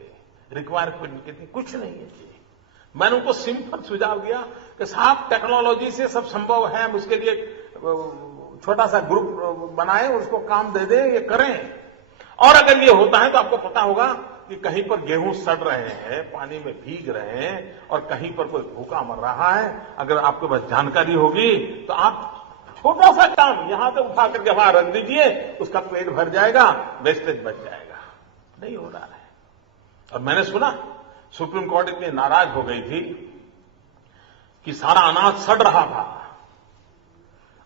रिक्वायरमेंट कितनी, कुछ नहीं है जी। मैंने उनको सिंपल सुझाव दिया कि साहब टेक्नोलॉजी से सब संभव है, हम उसके लिए छोटा सा ग्रुप बनाए, उसको काम दे दें, ये करें। और अगर ये होता है तो आपको पता होगा कि कहीं पर गेहूं सड़ रहे हैं, पानी में भीग रहे हैं और कहीं पर कोई भूखा मर रहा है। अगर आपके पास जानकारी होगी तो आप छोटा सा काम यहां से उठा करके वहां रख दीजिए, उसका पेट भर जाएगा, वेस्टेज बच जाएगा। नहीं हो रहा है। और मैंने सुना सुप्रीम कोर्ट इतनी नाराज हो गई थी कि सारा अनाज सड़ रहा था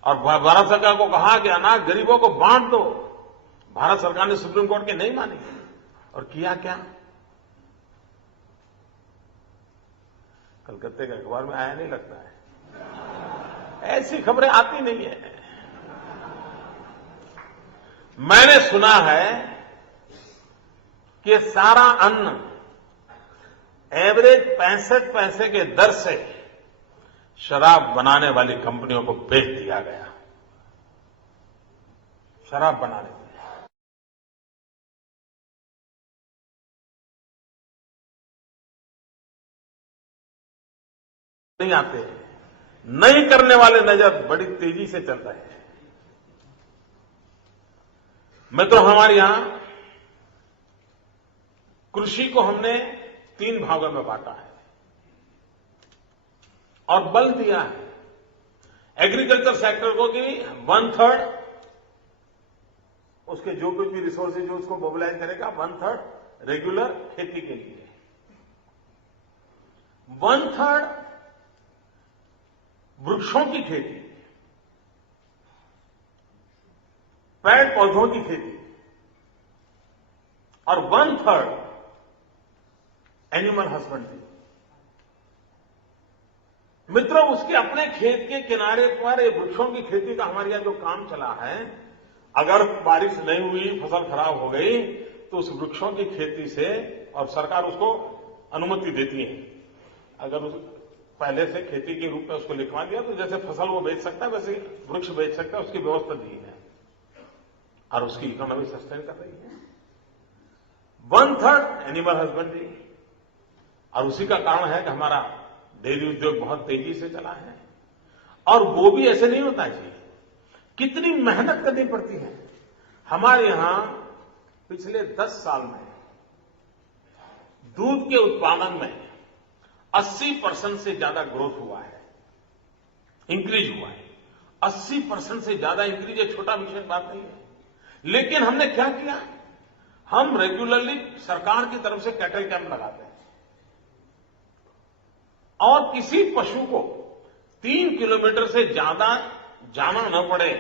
और भारत सरकार को कहा कि अनाज गरीबों को बांट दो। भारत सरकार ने सुप्रीम कोर्ट की नहीं मानी और किया क्या? कलकत्ते के अखबार में आया नहीं लगता है, ऐसी खबरें आती नहीं है। मैंने सुना है कि सारा अन्न एवरेज 65 पैसे के दर से शराब बनाने वाली कंपनियों को बेच दिया गया। शराब बनाने के लिए नहीं आते हैं, नहीं करने वाले नजर बड़ी तेजी से चल रहे हैं। मित्रों, हमारे यहां कृषि को हमने 3 भागों में बांटा है और बल दिया है एग्रीकल्चर सेक्टर को कि 1/3 उसके जो कुछ भी रिसोर्सेज जो उसको मोबिलाइज करेगा, 1/3 रेगुलर खेती के लिए, 1/3 वृक्षों की खेती, पेड़ पौधों की खेती और 1/3 एनिमल हस्बेंड्री। मित्रों, उसके अपने खेत के किनारे पर वृक्षों की खेती का हमारे यहां जो काम चला है, अगर बारिश नहीं हुई, फसल खराब हो गई, तो उस वृक्षों की खेती से, और सरकार उसको अनुमति देती है, अगर उस पहले से खेती के रूप में उसको लिखवा दिया तो जैसे फसल वो बेच सकता है वैसे वृक्ष बेच सकता है, उसकी व्यवस्था दी है और उसकी इकोनॉमी सस्टेन कर रही है। 1/3 एनिमल हस्बेंड्री, और उसी का कारण है कि हमारा डेयरी उद्योग बहुत तेजी से चला है। और वो भी ऐसे नहीं होता जी, कितनी मेहनत करनी पड़ती है। हमारे यहां पिछले 10 साल में दूध के उत्पादन में 80% से ज्यादा ग्रोथ हुआ है, इंक्रीज हुआ है। 80% से ज्यादा इंक्रीज, एक छोटा विषय बात नहीं है। लेकिन हमने क्या किया, हम रेगुलरली सरकार की तरफ से कैटल कैंप लगाते हैं और किसी पशु को 3 किलोमीटर से ज्यादा जाना न पड़े,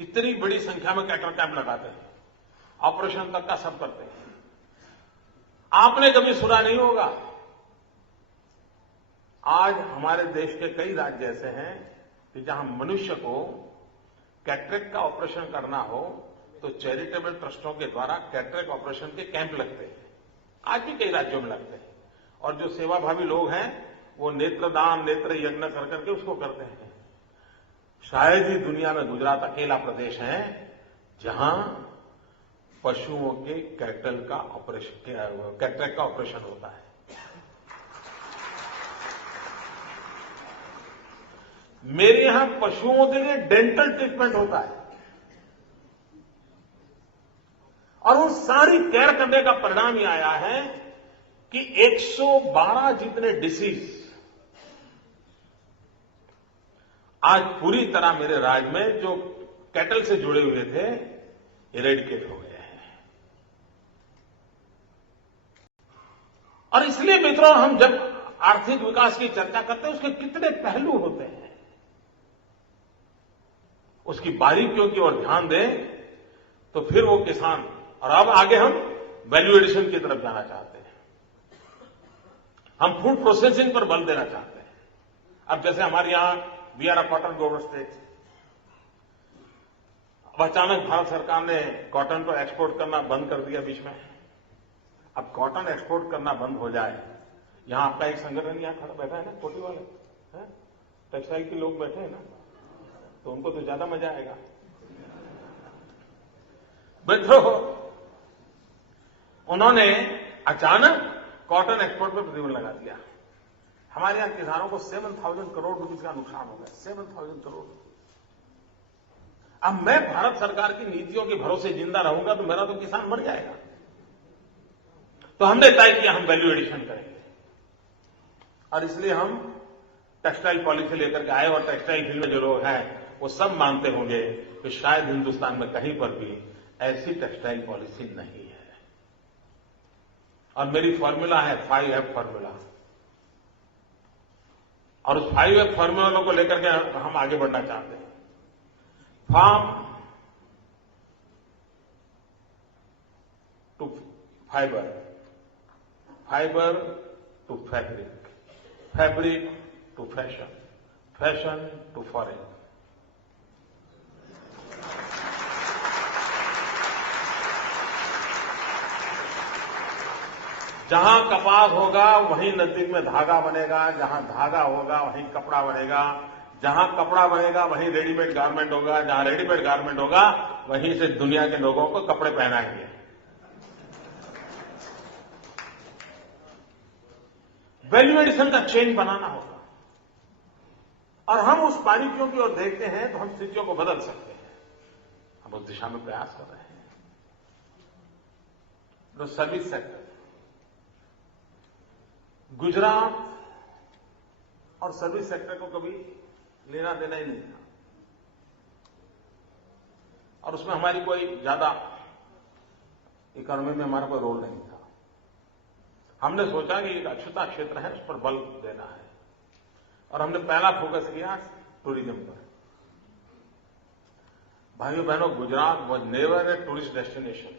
इतनी बड़ी संख्या में कैटल कैंप लगाते हैं, ऑपरेशन तक का सब करते हैं। आपने कभी सुना नहीं होगा, आज हमारे देश के कई राज्य ऐसे हैं कि जहां मनुष्य को कैटरेक्ट का ऑपरेशन करना हो तो चैरिटेबल ट्रस्टों के द्वारा कैटरेक्ट ऑपरेशन के कैंप लगते हैं। आज भी कई राज्यों में लगते हैं और जो सेवाभावी लोग हैं वो नेत्रदान, नेत्र यज्ञ कर करके उसको करते हैं। शायद ही दुनिया में गुजरात अकेला प्रदेश है जहां पशुओं के कैटरेक्ट का ऑपरेशन होता है। मेरे यहां पशुओं के लिए डेंटल ट्रीटमेंट होता है और उन सारी केयर करने का परिणाम यह आया है कि 112 जितने डिसीज आज पूरी तरह मेरे राज्य में जो कैटल से जुड़े हुए थे इरेडिकेट हो गए हैं। और इसलिए मित्रों, हम जब आर्थिक विकास की चर्चा करते हैं उसके कितने पहलू होते हैं, उसकी बारीकियों की ओर ध्यान दें तो फिर वो किसान, और अब आगे हम वैल्यू एडिशन की तरफ जाना चाहते हैं, हम फूड प्रोसेसिंग पर बल देना चाहते हैं। अब जैसे हमारे यहां we are a cotton grower state, अब अचानक भारत सरकार ने कॉटन को एक्सपोर्ट करना बंद कर दिया बीच में। अब कॉटन एक्सपोर्ट करना बंद हो जाए, यहां आपका एक संगठन यहां खड़ा बैठा है ना, कोटी वाले टेक्सटाइल के लोग बैठे हैं ना, तो उनको तो ज्यादा मजा आएगा। मित्रों, उन्होंने अचानक कॉटन एक्सपोर्ट पर प्रतिबंध लगा दिया। हमारे यहां किसानों को 7,000 करोड़ रुपए का नुकसान हो गया, 7,000 करोड़। अब मैं भारत सरकार की नीतियों के भरोसे जिंदा रहूंगा तो मेरा तो किसान मर जाएगा। तो हमने तय किया हम वैल्यू एडिशन करेंगे और इसलिए हम टेक्सटाइल पॉलिसी लेकर के आए। और टेक्सटाइल फील्ड में जो लोग हैं वो सब मानते होंगे कि शायद हिंदुस्तान में कहीं पर भी ऐसी टेक्सटाइल पॉलिसी नहीं है। और मेरी फॉर्मूला है 5F फॉर्मूला, और उस 5F फॉर्मूला को लेकर के हम आगे बढ़ना चाहते हैं। Farm to fibre, fibre to fabric, fabric to fashion, fashion to foreign. जहां कपास होगा वहीं नजदीक में धागा बनेगा, जहां धागा होगा वहीं कपड़ा बनेगा, जहां कपड़ा बनेगा वहीं रेडीमेड गारमेंट होगा, जहां रेडीमेड गारमेंट होगा वहीं से दुनिया के लोगों को कपड़े पहनाएंगे। वैल्यू एडिशन का चेन बनाना होगा और हम उस बारीकियों की ओर देखते हैं तो हम स्थितियों को बदल सकते हैं। हम उस दिशा में प्रयास कर रहे हैं। तो सर्विस सेक्टर, गुजरात और सर्विस सेक्टर को कभी लेना देना ही नहीं था और उसमें हमारी कोई ज्यादा इकोनॉमी में हमारा कोई रोल नहीं था। हमने सोचा कि एक अछूता क्षेत्र है, उस पर बल देना है और हमने पहला फोकस किया टूरिज्म पर। भाइयों बहनों, Gujarat was never a tourist destination.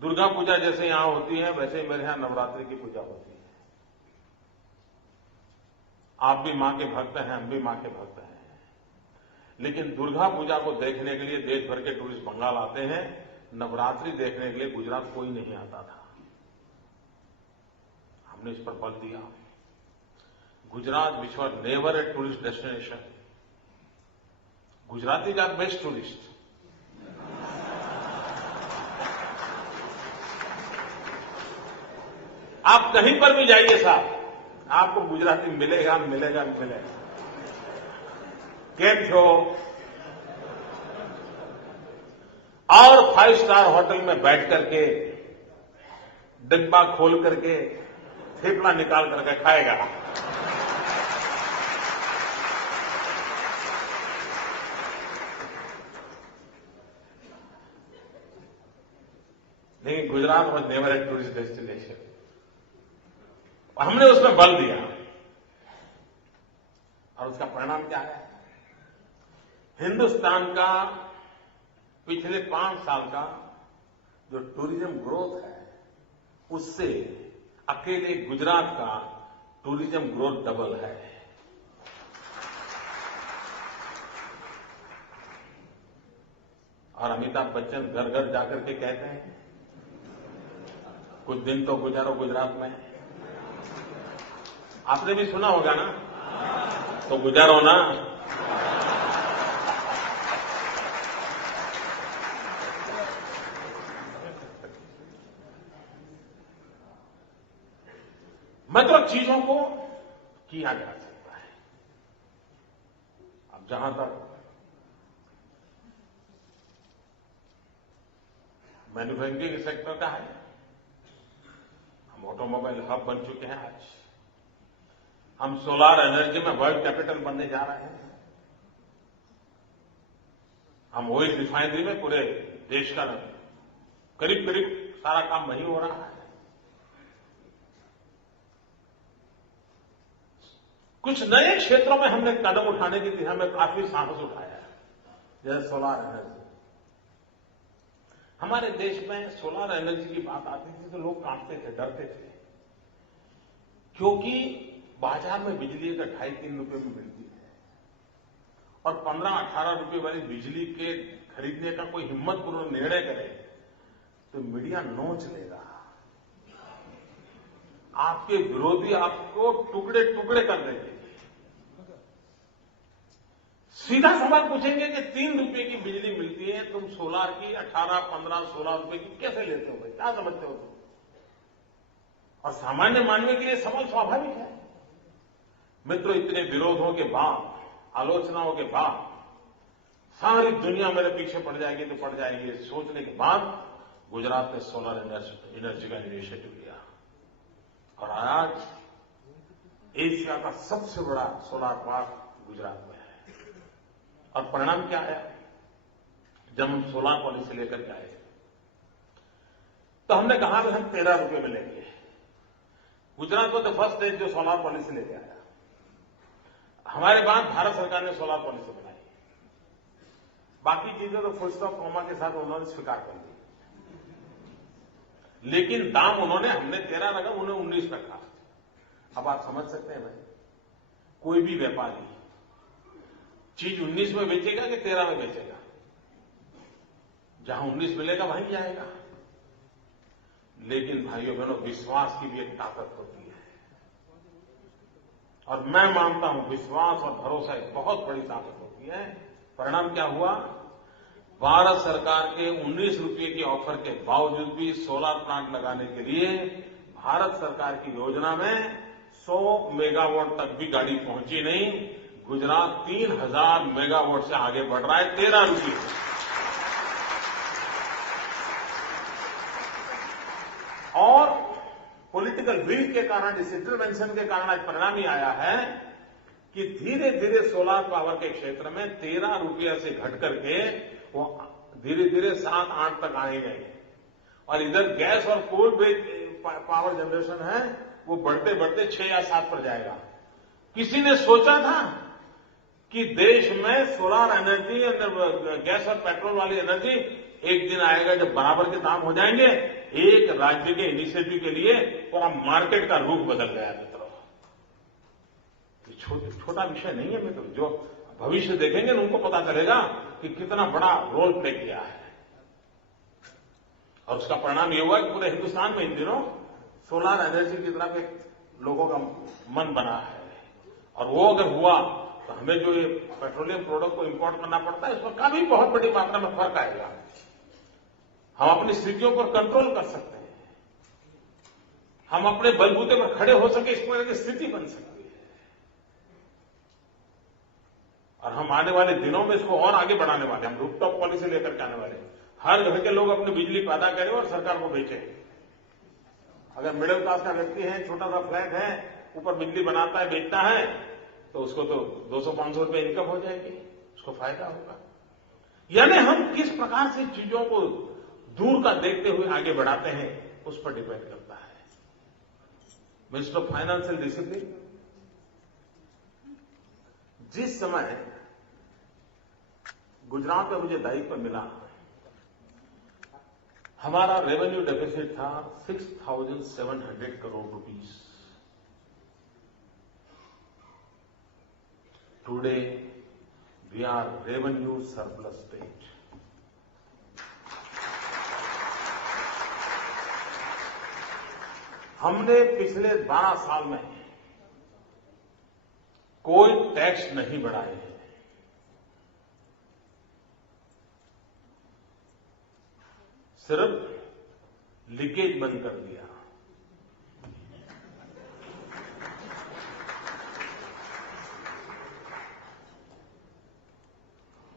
Durga Puja जैसे यहां होती है वैसे ही मेरे यहां नवरात्रि की पूजा होती है। आप भी मां के भक्त हैं, हम भी मां के भक्त हैं, लेकिन दुर्गा पूजा को देखने के लिए देश भर के टूरिस्ट बंगाल आते हैं, नवरात्रि देखने के लिए गुजरात कोई नहीं आता था। हमने इस पर बल दिया। Gujarat which was never a tourist destination, Gujarati are best tourist. आप कहीं पर भी जाइए साहब, आपको गुजराती मिलेगा मिलेगा मिलेगा। केम छो? और 5 स्टार होटल में बैठ करके डिब्बा खोल करके थेपला निकाल करके खाएगा। लेकिन Gujarat was never a tourist destination. हमने उसमें बल दिया और उसका परिणाम क्या है? हिंदुस्तान का पिछले 5 साल का जो टूरिज्म ग्रोथ है उससे अकेले गुजरात का टूरिज्म ग्रोथ डबल है। और अमिताभ बच्चन घर घर जाकर के कहते हैं कुछ दिन तो गुजारो गुजरात में। आपने भी सुना होगा ना, तो गुजारो ना। मतलब चीजों को किया जा सकता है। अब जहां तक मैन्युफैक्चरिंग सेक्टर का है, हम ऑटोमोबाइल हब बन चुके हैं। आज हम सोलार एनर्जी में वर्ल्ड कैपिटल बनने जा रहे हैं। हम ऑयल रिफाइनरी में पूरे देश का करीब करीब सारा काम वहीं हो रहा है। कुछ नए क्षेत्रों में हमने कदम उठाने की दिशा में काफी साहस उठाया है, जैसे सोलार एनर्जी। हमारे देश में सोलार एनर्जी की बात आती थी तो लोग कांपते थे, डरते थे, क्योंकि बाजार में बिजली का 2.5-3 रुपए में मिलती है और 15-18 रुपए वाली बिजली के खरीदने का कोई हिम्मतपूर्ण निर्णय करे तो मीडिया नोच लेगा। आपके विरोधी आपको टुकड़े टुकड़े कर देंगे। सीधा सवाल पूछेंगे कि 3 रुपए की बिजली मिलती है, तुम सोलार की 18, 15, 16 रुपए की कैसे लेते हो भाई? क्या समझते हो तुम? और सामान्य मानव के लिए सवाल स्वाभाविक है। मित्रों, इतने विरोधों के बाद, आलोचनाओं के बाद सारी दुनिया मेरे पीछे पड़ जाएगी तो पड़ जाएगी, ये सोचने के बाद गुजरात ने सोलर एनर्जी का इनिशिएटिव लिया और आज एशिया का सबसे बड़ा सोलार पार्क गुजरात में है। और परिणाम क्या है? जब हम सोलार पॉलिसी लेकर के आए तो हमने कहा कि हम 13 रुपए में लेंगे। गुजरात को तो फर्स्ट स्टेट जो सोलार पॉलिसी लेके आया। हमारे बाद भारत सरकार ने सोलार पॉलिसी बनाई। बाकी चीजें तो फुल स्टॉप कॉमा के साथ उन्होंने स्वीकार कर दी, लेकिन दाम उन्होंने, हमने 13 रखा, उन्होंने 19 रखा। अब आप समझ सकते हैं भाई, कोई भी व्यापारी चीज 19 में बेचेगा कि 13 में बेचेगा? जहां 19 मिलेगा वहीं जाएगा। लेकिन भाइयों बहनों, विश्वास की भी एक ताकत होती है, और मैं मानता हूं विश्वास और भरोसा एक बहुत बड़ी ताकत होती है। परिणाम क्या हुआ? भारत सरकार के 19 रुपये की ऑफर के बावजूद भी सोलर प्लांट लगाने के लिए भारत सरकार की योजना में 100 मेगावाट तक भी गाड़ी पहुंची नहीं। गुजरात 3000 मेगावाट से आगे बढ़ रहा है 13 रुपये। और पॉलिटिकल विल के कारण, इस इंटरवेंशन के कारण आज परिणाम ही आया है कि धीरे धीरे सोलर पावर के क्षेत्र में 13 रुपये से घट करके वो धीरे धीरे 7-8 तक आए गए। और इधर गैस और कोल बेस्ड पावर जनरेशन है, वो बढ़ते बढ़ते 6 या 7 पर जाएगा। किसी ने सोचा था कि देश में सोलर एनर्जी और गैस और पेट्रोल वाली एनर्जी एक दिन आएगा जब बराबर के दाम हो जाएंगे? एक राज्य के इनिशिएटिव के लिए पूरा मार्केट का रुख बदल गया मित्रों। छोटा विषय नहीं है मित्रों। जो भविष्य देखेंगे ना, उनको पता चलेगा कि कितना बड़ा रोल प्ले किया है। और उसका परिणाम ये हुआ कि पूरे हिंदुस्तान में इन दिनों सोलर एनर्जी की तरफ एक लोगों का मन बना है। और वो अगर हुआ तो हमें जो ये पेट्रोलियम प्रोडक्ट को इंपोर्ट करना पड़ता है, उसमें काफी बहुत बड़ी मात्रा में फर्क आएगा। हम अपनी स्थितियों पर कंट्रोल कर सकते हैं, हम अपने बलबूते पर खड़े हो सके, इस तरह की स्थिति बन सकती है। और हम आने वाले दिनों में इसको और आगे बढ़ाने वाले, हम रूफटॉप पॉलिसी लेकर के आने वाले। हर घर के लोग अपनी बिजली पैदा करें और सरकार को बेचें। अगर मिडिल क्लास का व्यक्ति है, छोटा सा फ्लैट है, ऊपर बिजली बनाता है, बेचता है, तो उसको तो 200-500 रुपए इनकम हो जाएगी, उसको फायदा होगा। यानी हम किस प्रकार से चीजों को दूर का देखते हुए आगे बढ़ाते हैं, उस पर डिपेंड करता है। मिनिस्टर ऑफ फाइनेंशियल डिसिप्लिन, जिस समय गुजरात में मुझे दायित्व मिला, हमारा रेवेन्यू डेफिसिट था 6,700 crore rupees. Today we are revenue surplus state. हमने पिछले 12 साल में कोई टैक्स नहीं बढ़ाए हैं। सिर्फ लीकेज बंद कर दिया।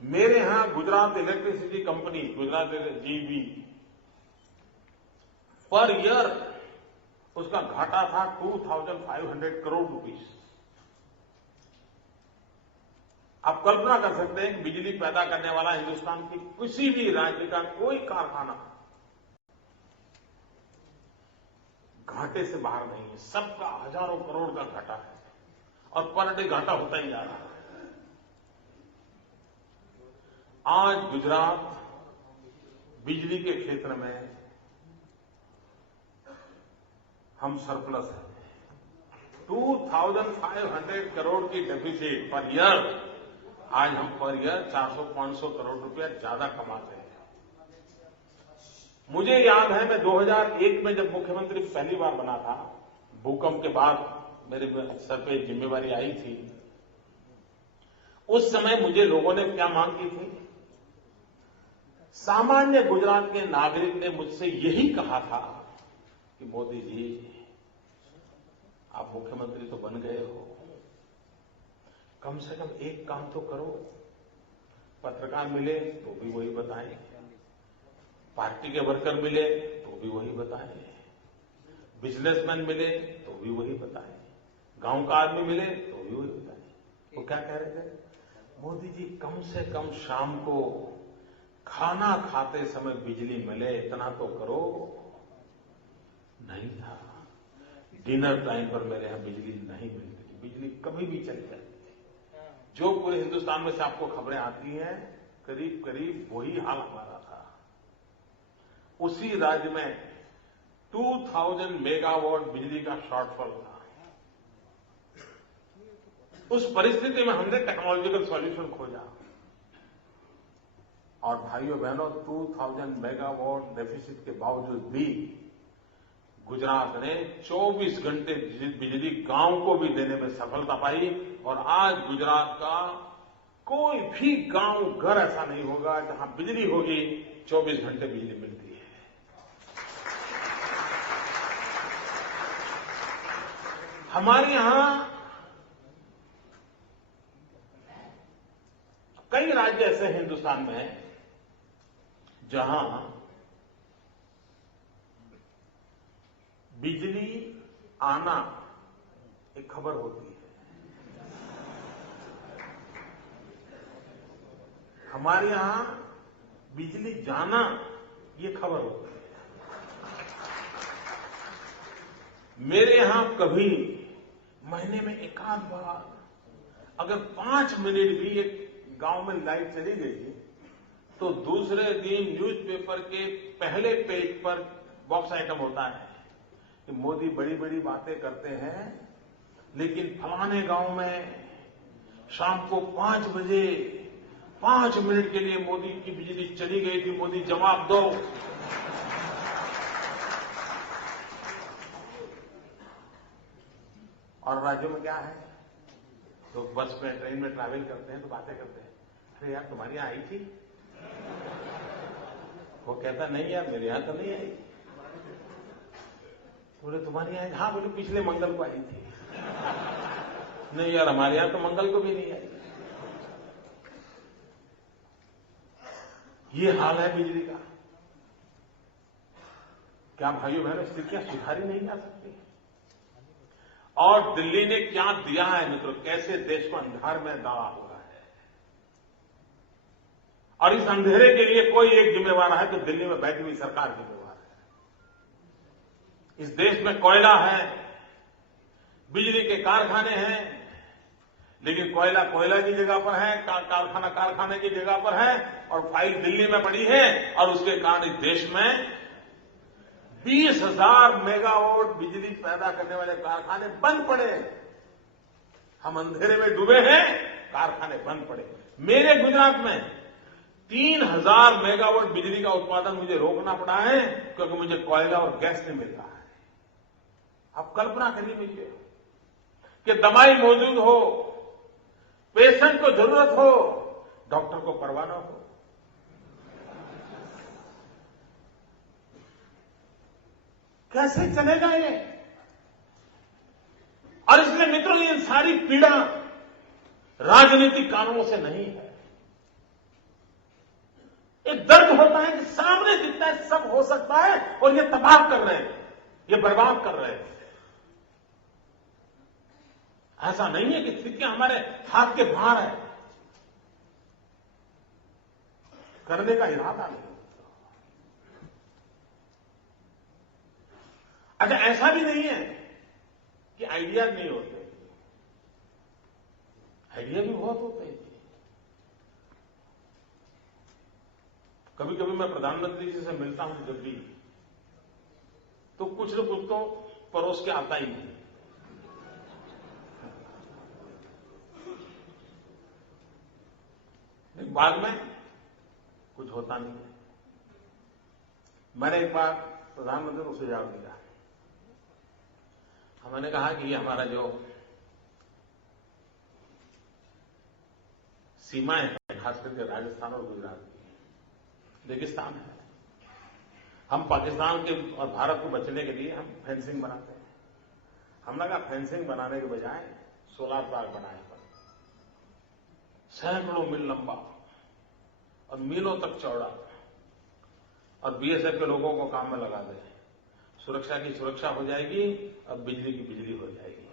मेरे यहां Gujarat electricity company, Gujarat GB, per year उसका घाटा था 2,500 करोड़ रुपीस। आप कल्पना कर सकते हैं कि बिजली पैदा करने वाला हिंदुस्तान की किसी भी राज्य का कोई कारखाना घाटे से बाहर नहीं है। सबका हजारों करोड़ का घाटा है, और पर डे घाटा होता ही जा रहा है। आज गुजरात बिजली के क्षेत्र में हम सरप्लस है। 2,500 करोड़ की डेफिसिट पर ईयर, आज हम पर ईयर 400-500 करोड़ रुपया ज्यादा कमाते हैं। मुझे याद है, मैं 2001 में जब मुख्यमंत्री पहली बार बना था, भूकंप के बाद मेरे सर पे जिम्मेवारी आई थी, उस समय मुझे लोगों ने क्या मांग की थी? सामान्य गुजरात के नागरिक ने मुझसे यही कहा था कि मोदी जी, आप मुख्यमंत्री तो बन गए हो, कम से कम एक काम तो करो। पत्रकार मिले तो भी वही बताएं, पार्टी के वर्कर मिले तो भी वही बताएं, बिजनेसमैन मिले तो भी वही बताएं, गांव का आदमी मिले तो भी वही बताएं। वो क्या कह रहे थे? मोदी जी, कम से कम शाम को खाना खाते समय बिजली मिले, इतना तो करो। नहीं था। डिनर टाइम पर मेरे यहां बिजली नहीं मिलती थी, बिजली कभी भी चली जाती थी। जो पूरे हिंदुस्तान में से आपको खबरें आती हैं, करीब करीब वही हाल हमारा था। उसी राज्य में 2,000 मेगावाट बिजली का शॉर्टफॉल था। उस परिस्थिति में हमने टेक्नोलॉजिकल सॉल्यूशन खोजा, और भाइयों बहनों 2000 मेगावाट डेफिसिट के बावजूद भी गुजरात ने 24 घंटे बिजली गांव को भी देने में सफलता पाई और आज गुजरात का कोई भी गांव घर ऐसा नहीं होगा जहां बिजली होगी 24 घंटे बिजली मिलती है। हमारे यहां कई राज्य ऐसे हैं हिंदुस्तान में जहां बिजली आना एक खबर होती है। हमारे यहां बिजली जाना ये खबर होती है। मेरे यहां कभी महीने में एकाध बार अगर 5 मिनट भी एक गांव में लाइट चली गई तो दूसरे दिन न्यूज़पेपर के पहले पेज पर बॉक्स आइटम होता है कि मोदी बड़ी बड़ी बातें करते हैं लेकिन फलाने गांव में शाम को 5 बजे 5 मिनट के लिए मोदी की बिजली चली गई थी, मोदी जवाब दो। और राज्यों में क्या है, लोग बस में ट्रेन में ट्रैवल करते हैं तो बातें करते हैं, अरे यार तुम्हारी यहां आई थी? वो कहता नहीं यार मेरे यहां तो नहीं आई। बोले तुम्हारी यहां? हाँ। बोले पिछले मंगल को आई थी। नहीं यार हमारे यहां तो मंगल को भी नहीं आई। ये हाल है बिजली का। क्या भाइयों बहनों स्थितियां सुधारी नहीं जा सकती? और दिल्ली ने क्या दिया है मित्रों, कैसे देश को अंधार में डाला हुआ है। और इस अंधेरे के लिए कोई एक जिम्मेवार है तो दिल्ली में बैठी हुई सरकार जिम्मेवार है। इस देश में कोयला है, बिजली के कारखाने हैं, लेकिन कोयला कोयला की जगह पर है, कारखाना कारखाने की जगह पर है और फाइल दिल्ली में पड़ी है। और उसके कारण इस देश में 20,000 मेगावाट बिजली पैदा करने वाले कारखाने बंद पड़े। हम अंधेरे में डूबे हैं, कारखाने बंद पड़े। मेरे गुजरात में 3,000 मेगावाट बिजली का उत्पादन मुझे रोकना पड़ा है क्योंकि मुझे कोयला और गैस नहीं मिल रहा है। आप कल्पना करिए मुझे कि दवाई मौजूद हो, पेशेंट को जरूरत हो, डॉक्टर को परवाह न हो। कैसे चलेगा ये? और इसलिए मित्रों ये सारी पीड़ा राजनीतिक कारणों से नहीं है। एक दर्द होता है कि सामने दिखता है सब हो सकता है और ये तबाह कर रहे हैं, ये बर्बाद कर रहे हैं। ऐसा नहीं है कि स्थितियां हमारे हाथ के बाहर है, करने का इरादा नहीं। अच्छा ऐसा भी नहीं है कि आइडिया नहीं होते, आइडिया भी बहुत होते हैं। कभी कभी मैं प्रधानमंत्री जी से मिलता हूं जब भी, तो कुछ न कुछ तो परोस के आता ही नहीं। बाद में कुछ होता नहीं है। मैंने एक बार प्रधानमंत्री को सुझाव दिया, हमने कहा कि ये हमारा जो सीमाएं हैं खास करके राजस्थान और गुजरात की रेगिस्तान है, हम पाकिस्तान के और भारत को बचने के लिए हम फेंसिंग बनाते हैं। हमने कहा फेंसिंग बनाने के बजाय सोलार पार्क बनाए, सैकड़ों मील लंबा और मीलों तक चौड़ा, और बीएसएफ के लोगों को काम में लगा दें। सुरक्षा की सुरक्षा हो जाएगी और बिजली की बिजली हो जाएगी।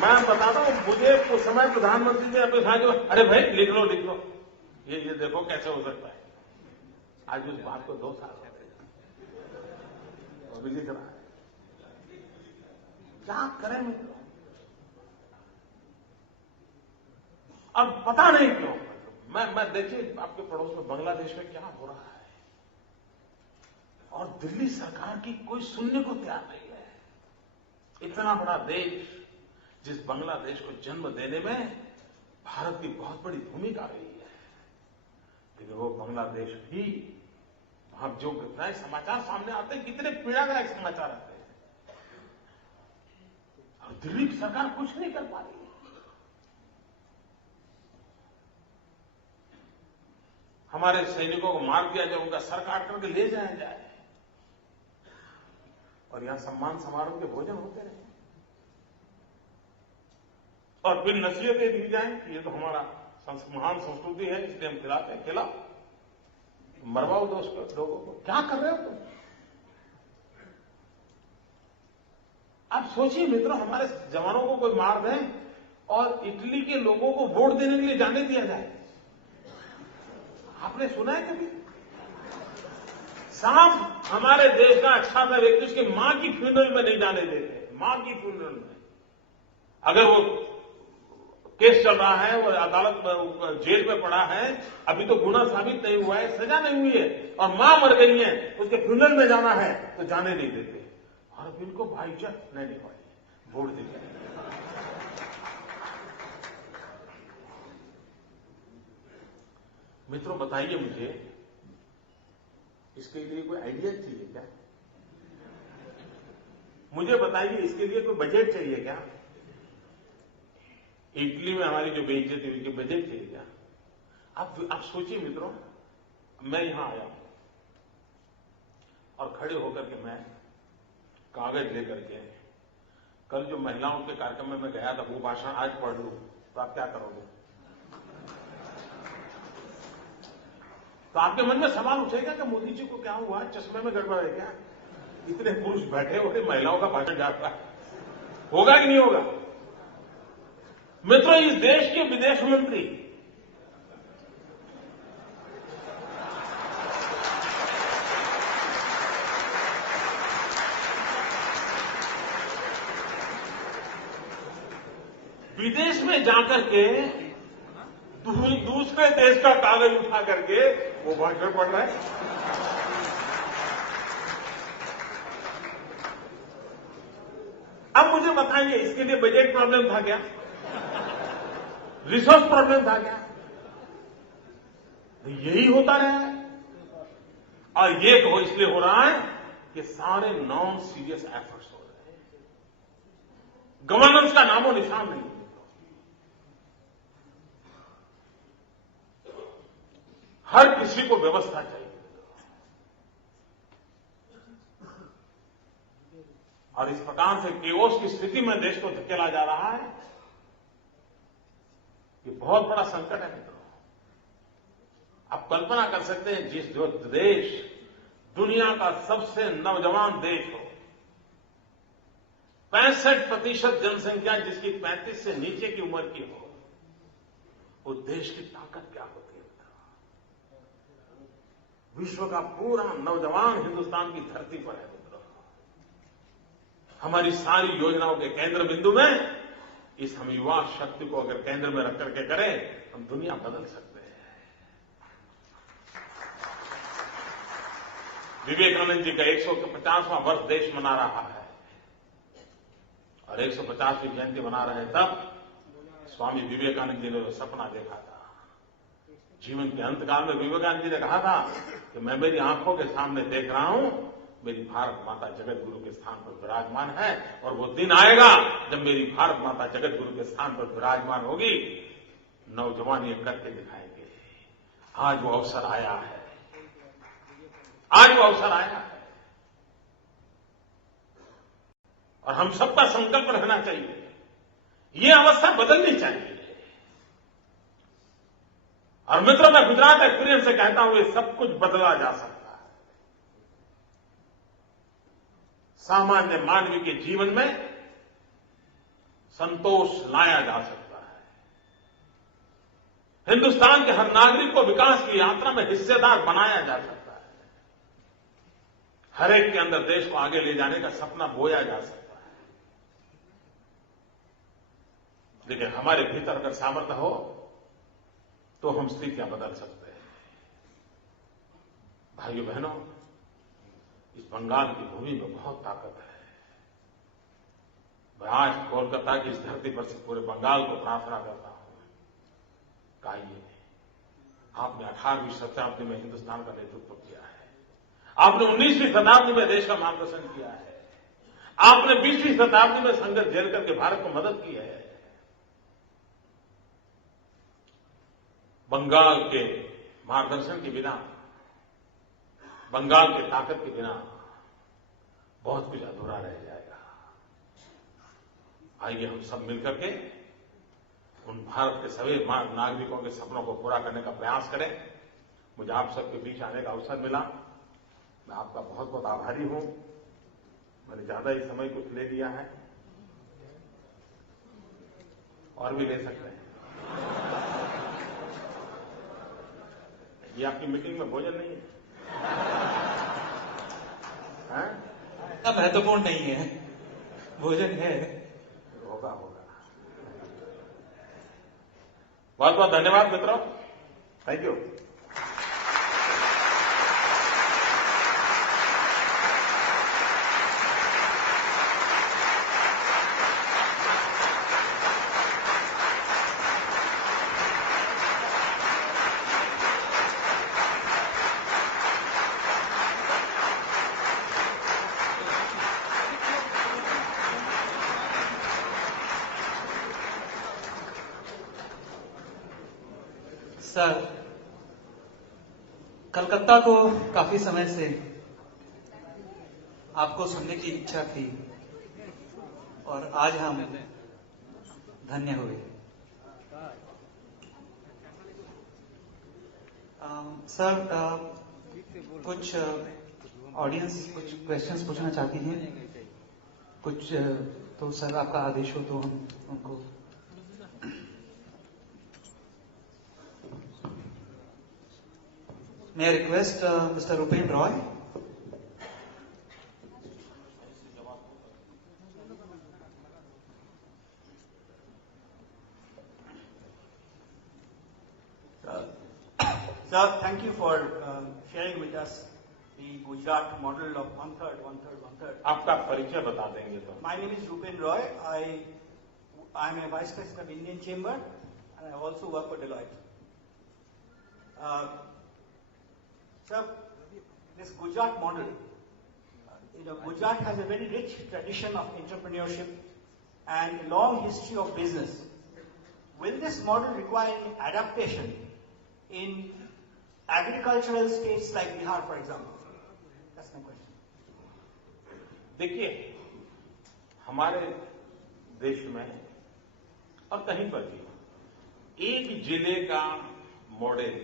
मैं बताता हूं, मुझे उस समय प्रधानमंत्री ने अपने साथ अरे भाई लिख लो ये देखो कैसे हो सकता है। आज उस बात को 2 साल हो गए और भी लिख रहा है। क्या करें मित्रों? अब पता नहीं क्यों मैं देखिए आपके पड़ोस में बांग्लादेश में क्या हो रहा है और दिल्ली सरकार की कोई सुनने को तैयार नहीं है। इतना बड़ा देश जिस बांग्लादेश को जन्म देने में भारत की बहुत बड़ी भूमिका रही है। लेकिन वो बांग्लादेश भी वहां जो नए समाचार सामने आते हैं, कितने पीड़ादायक समाचार आते हैं, और दिल्ली की सरकार कुछ नहीं कर पा रही है। हमारे सैनिकों को मार दिया जाए, उनका सर काट करके ले जाया जाए, और यहां सम्मान समारोह के भोजन होते रहे, और फिर नसीहतें दी जाए कि ये तो हमारा महान संस्कृति है, इसलिए हम खिलाते हैं। खिलाओ, मरवाओ दोस्त लोगों को। क्या कर रहे हो तुम? आप सोचिए मित्रों, हमारे जवानों को कोई मार दे और इटली के लोगों को वोट देने के लिए जाने दिया जाए। आपने सुना है कभी? साफ हमारे देश का अच्छा सा व्यक्ति उसकी मां की फ्यूनरल में नहीं जाने देते। मां की फ्यूनरल में अगर वो केस चल रहा है, वो अदालत में जेल में पड़ा है, अभी तो गुना साबित नहीं हुआ है, सजा नहीं हुई है, और मां मर गई है, उसके फ्यूनरल में जाना है तो जाने नहीं देते। और बिल्कुल भाईचारा नहीं भाई, वोट देते। मित्रों बताइए मुझे, इसके लिए कोई आइडिया चाहिए क्या? मुझे बताइए, इसके लिए कोई बजट चाहिए क्या? इटली में हमारी जो बेइज्जती हुई, की बजट चाहिए क्या? आप सोचिए मित्रों, मैं यहां आया हूं और खड़े होकर के मैं कागज लेकर के, कल जो महिलाओं के कार्यक्रम में मैं गया था, वो भाषण आज पढ़ लूं तो आप क्या करोगे? तो आपके मन में सवाल उठेगा कि मोदी जी को क्या हुआ, चश्मे में गड़बड़ है क्या? इतने पुरुष बैठे हुए, महिलाओं का भाषण जाता है, होगा कि नहीं होगा? मित्रों, इस देश के विदेश मंत्री विदेश में जाकर के दूसरे देश का कागज उठा करके वो भाषण पढ़ रहा है। अब मुझे बताइए, इसके लिए बजट प्रॉब्लम था क्या? रिसोर्स प्रॉब्लम था क्या? यही होता रहा है, और ये तो इसलिए हो रहा है कि सारे नॉन सीरियस एफर्ट्स हो रहे हैं, गवर्नेंस का नामो निशान नहीं। हर किसी को व्यवस्था चाहिए, और इस प्रकार से केओस की स्थिति में देश को धकेला जा रहा है। ये बहुत बड़ा संकट है मित्रों। आप कल्पना कर सकते हैं, जो देश दुनिया का सबसे नौजवान देश हो, 65% जनसंख्या जिसकी 35 से नीचे की उम्र की हो, वो देश की ताकत क्या होती है? विश्व का पूरा नौजवान हिंदुस्तान की धरती पर है मित्रों। हमारी सारी योजनाओं के केंद्र बिंदु में इस हम युवा शक्ति को अगर केंद्र में रख करके करें, हम दुनिया बदल सकते हैं। विवेकानंद जी का 150वां वर्ष देश मना रहा है, और 150वीं जयंती मना रहे हैं। तब स्वामी विवेकानंद जी ने वो सपना देखा था। जीवन के अंतकाल में विवेकानंद जी ने कहा था कि मैं मेरी आंखों के सामने देख रहा हूं, मेरी भारत माता जगत गुरु के स्थान पर विराजमान है, और वो दिन आएगा जब मेरी भारत माता जगत गुरु के स्थान पर विराजमान होगी। नौजवान ये करके दिखाएंगे। आज वो अवसर आया है, आज वो अवसर आया है, और हम सबका संकल्प रहना चाहिए, ये अवस्था बदलनी चाहिए। और मित्रों, मैं गुजरात एक्सपीरियंस से कहता हूं, ये सब कुछ बदला जा सकता है। सामान्य मानवीय के जीवन में संतोष लाया जा सकता है। हिंदुस्तान के हर नागरिक को विकास की यात्रा में हिस्सेदार बनाया जा सकता है। हर एक के अंदर देश को आगे ले जाने का सपना बोया जा सकता है। लेकिन हमारे भीतर अगर सामर्थ्य हो तो हम स्थितियां बदल सकते हैं। भाइयों बहनों, इस बंगाल की भूमि में बहुत ताकत है। मैं आज कोलकाता की इस धरती पर से पूरे बंगाल को प्रार्थना करता हूं कहिए, आपने 18वीं शताब्दी में हिंदुस्तान का नेतृत्व किया है, आपने 19वीं शताब्दी में देश का मार्गदर्शन किया है, आपने 20वीं शताब्दी में संघर्ष झेल करके भारत को मदद की है। बंगाल के मार्गदर्शन के बिना, बंगाल की ताकत के बिना बहुत कुछ अधूरा रह जाएगा। आइए हम सब मिलकर के उन भारत के सभी नागरिकों के सपनों को पूरा करने का प्रयास करें। मुझे आप सबके बीच आने का अवसर मिला, मैं आपका बहुत बहुत आभारी हूं। मैंने ज्यादा ही समय कुछ ले लिया है, और भी ले सकते हैं। ये आपकी मीटिंग में भोजन नहीं है? महत्वपूर्ण नहीं है, भोजन है। होगा होगा। बहुत बहुत धन्यवाद मित्रों, थैंक यू। सर, कलकत्ता को काफी समय से आपको सुनने की इच्छा थी और आज हम धन्य हुए। सर, कुछ ऑडियंस कुछ क्वेश्चंस पूछना चाहती हैं, कुछ तो सर आपका आदेश हो तो हम उनको। May I request Mr. Rupen Roy? Sir, thank you for sharing with us the Gujarat model of one-third, one-third, one-third. आपका परिचय बता देंगे तो। My name is Rupen Roy. I'm a vice president of Indian Chamber, and I also work for Deloitte. Sir, this Gujarat model, Gujarat has a very rich tradition of entrepreneurship and a long history of business. Will this model require any adaptation in agricultural states like Bihar, for example? That's my question. देखिए, हमारे देश में और कहीं पर भी एक जिले का मॉडल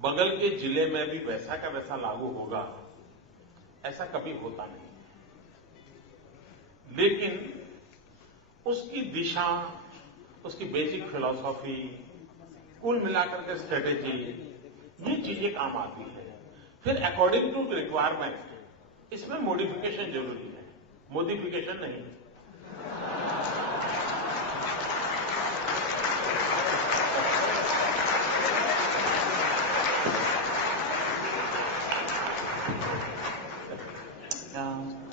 बगल के जिले में भी वैसा का वैसा लागू होगा, ऐसा कभी होता नहीं। लेकिन उसकी दिशा, उसकी बेसिक फिलॉसफी, कुल मिलाकर के स्ट्रेटेजी, ये चीजें काम आती है। फिर अकॉर्डिंग टू रिक्वायरमेंट इसमें मॉडिफिकेशन जरूरी है, मॉडिफिकेशन नहीं।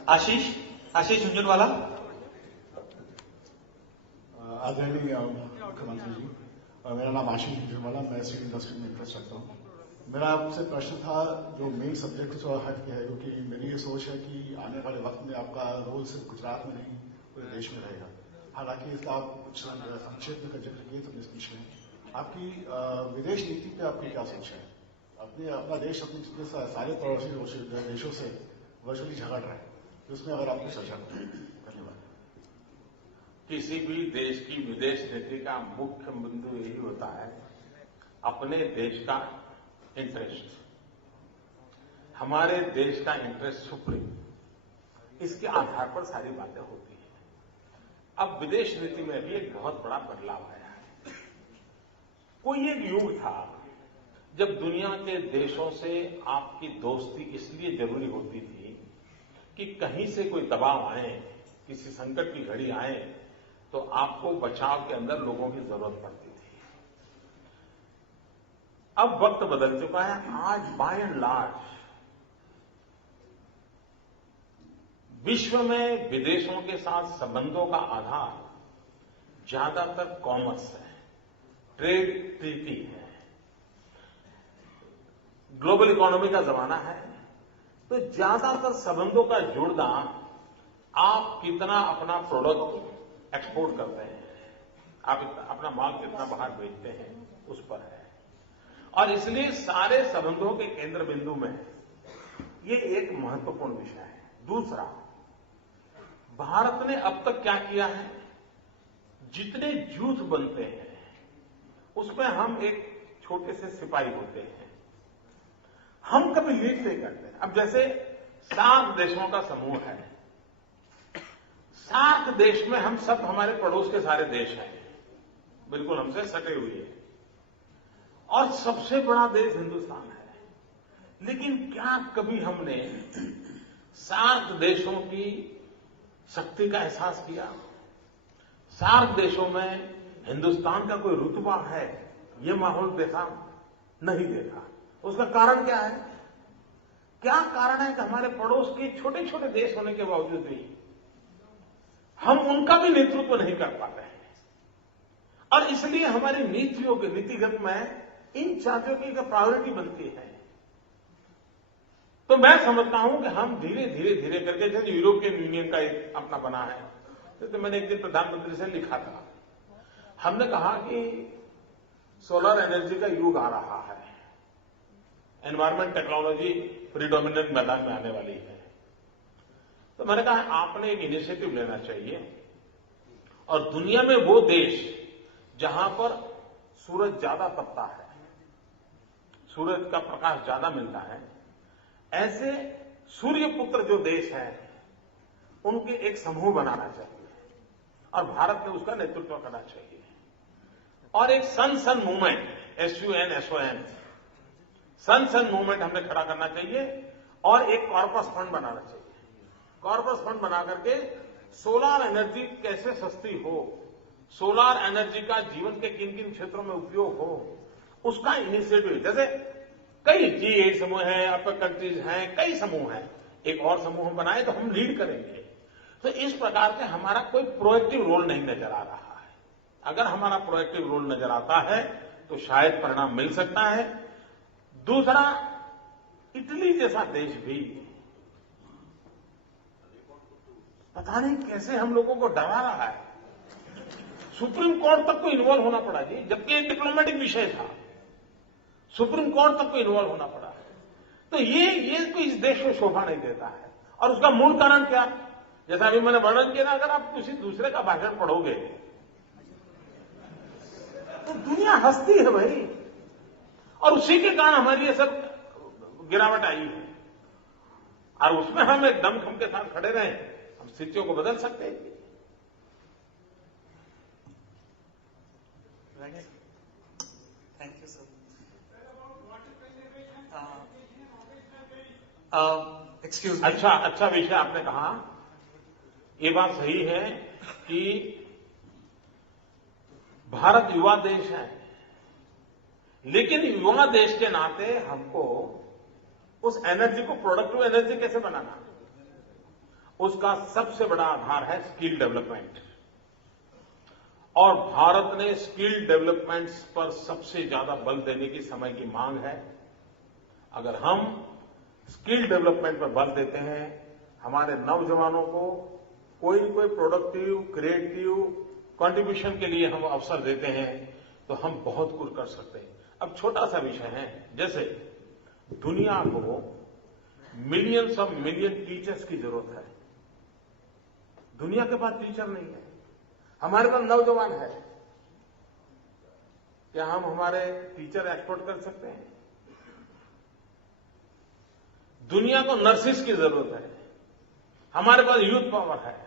आशीष झुंझुनवाला। आदरणीय मुख्यमंत्री जी, मेरा नाम आशीष झुंझुनवाला, मैं स्टील इंडस्ट्री में इंटरेस्ट रखता हूँ। मेरा आपसे प्रश्न था जो मेन सब्जेक्ट थोड़ा हट गया है, क्योंकि मेरी ये सोच है कि आने वाले वक्त में आपका रोल सिर्फ गुजरात में नहीं पूरे देश में रहेगा। हालांकि इसका आप कुछ संक्षेप में जिक्र किए तो स्पीच में आपकी विदेश नीति पे आपकी क्या सोच है? अपना देश अपने सारे पड़ोसी देशों से वर्चुअली झगड़ रहा है, उसमें अगर आपको चर्चा करें। धन्यवाद। किसी भी देश की विदेश नीति का मुख्य बिंदु यही होता है अपने देश का इंटरेस्ट, हमारे देश का इंटरेस्ट सुप्रीम, इसके आधार पर सारी बातें होती हैं। अब विदेश नीति में भी एक बहुत बड़ा बदलाव आया है। कोई एक युग था जब दुनिया के देशों से आपकी दोस्ती इसलिए जरूरी होती थी कि कहीं से कोई दबाव आए, किसी संकट की घड़ी आए तो आपको बचाव के अंदर लोगों की जरूरत पड़ती थी। अब वक्त बदल चुका है। आज बाय एंड लार्ज विश्व में विदेशों के साथ संबंधों का आधार ज्यादातर कॉमर्स है, ट्रेड ट्रीटी है। ग्लोबल इकोनॉमी का जमाना है, तो ज्यादातर संबंधों का जुड़ना आप कितना अपना प्रोडक्ट एक्सपोर्ट करते हैं, आप अपना माल कितना बाहर बेचते हैं, उस पर है। और इसलिए सारे संबंधों के केंद्र बिंदु में ये एक महत्वपूर्ण विषय है। दूसरा, भारत ने अब तक क्या किया है, जितने जूथ बनते हैं उसमें हम एक छोटे से सिपाही होते हैं, हम कभी लीड नहीं करते। अब जैसे सार्क देशों का समूह है, सार्क देश में हम सब, हमारे पड़ोस के सारे देश हैं, बिल्कुल हमसे सटे हुए हैं, और सबसे बड़ा देश हिंदुस्तान है। लेकिन क्या कभी हमने सार्क देशों की शक्ति का एहसास किया? सार्क देशों में हिंदुस्तान का कोई रुतबा है, ये माहौल देखा? नहीं देखा। उसका कारण क्या है? क्या कारण है कि हमारे पड़ोस के छोटे छोटे देश होने के बावजूद भी हम उनका भी नेतृत्व नहीं कर पाते हैं, और इसलिए हमारी नीतियों के नीतिगत में इन जातियों की एक प्रायोरिटी बनती है। तो मैं समझता हूं कि हम धीरे धीरे धीरे करके, जैसे यूरोपियन यूनियन का एक अपना बना है, तो मैंने एक दिन प्रधानमंत्री से लिखा था, हमने कहा कि सोलर एनर्जी का युग आ रहा है, एनवायरमेंट टेक्नोलॉजी प्रीडोमिनेंट मैदान में आने वाली है। तो मैंने कहा आपने एक इनिशिएटिव लेना चाहिए, और दुनिया में वो देश जहां पर सूरज ज्यादा तपता है, सूरज का प्रकाश ज्यादा मिलता है, ऐसे सूर्यपुत्र जो देश हैं उनके एक समूह बनाना चाहिए, और भारत ने उसका नेतृत्व करना चाहिए। और एक सन मूवमेंट, SUN सन मूवमेंट हमने खड़ा करना चाहिए, और एक कॉर्पस फंड बनाना चाहिए। कॉर्पस फंड बना करके सोलर एनर्जी कैसे सस्ती हो, सोलर एनर्जी का जीवन के किन किन क्षेत्रों में उपयोग हो, उसका इनिशिएटिव, जैसे कई G8 समूह हैं, अपर कंट्रीज हैं, कई समूह हैं, एक और समूह हम बनाए तो हम लीड करेंगे। तो इस प्रकार से हमारा कोई प्रोएक्टिव रोल नहीं नजर आ रहा है। अगर हमारा प्रोएक्टिव रोल नजर आता है तो शायद परिणाम मिल सकता है। दूसरा, इटली जैसा देश भी पता नहीं कैसे हम लोगों को डरा रहा है, सुप्रीम कोर्ट तक को इन्वॉल्व होना पड़ा जी, जबकि एक डिप्लोमेटिक विषय था, सुप्रीम कोर्ट तक को इन्वॉल्व होना पड़ा। तो ये कोई इस देश को शोभा नहीं देता है। और उसका मूल कारण क्या? जैसा अभी मैंने वर्णन किया, अगर आप किसी दूसरे का भाषण पढ़ोगे तो दुनिया हंसती है भाई, और उसी के कारण हमारी ये सब गिरावट आई है। और उसमें हम एक दमखम के साथ खड़े रहे, हम स्थितियों को बदल सकते हैं। Thank you sir. Excuse me. अच्छा विषय आपने कहा। ये बात सही है कि भारत युवा देश है, लेकिन युवा देश के नाते हमको उस एनर्जी को प्रोडक्टिव एनर्जी कैसे बनाना, उसका सबसे बड़ा आधार है स्किल डेवलपमेंट। और भारत ने स्किल डेवलपमेंट पर सबसे ज्यादा बल देने की समय की मांग है। अगर हम स्किल डेवलपमेंट पर बल देते हैं, हमारे नौजवानों को कोई न कोई प्रोडक्टिव क्रिएटिव कंट्रीब्यूशन के लिए हम अवसर देते हैं, तो हम बहुत कुछ कर सकते हैं। अब छोटा सा विषय है, जैसे दुनिया को मिलियंस ऑफ मिलियन टीचर्स की जरूरत है। दुनिया के पास टीचर नहीं है, हमारे पास नौजवान है। क्या हम हमारे टीचर एक्सपोर्ट कर सकते हैं? दुनिया को नर्सिस की जरूरत है, हमारे पास यूथ पावर है।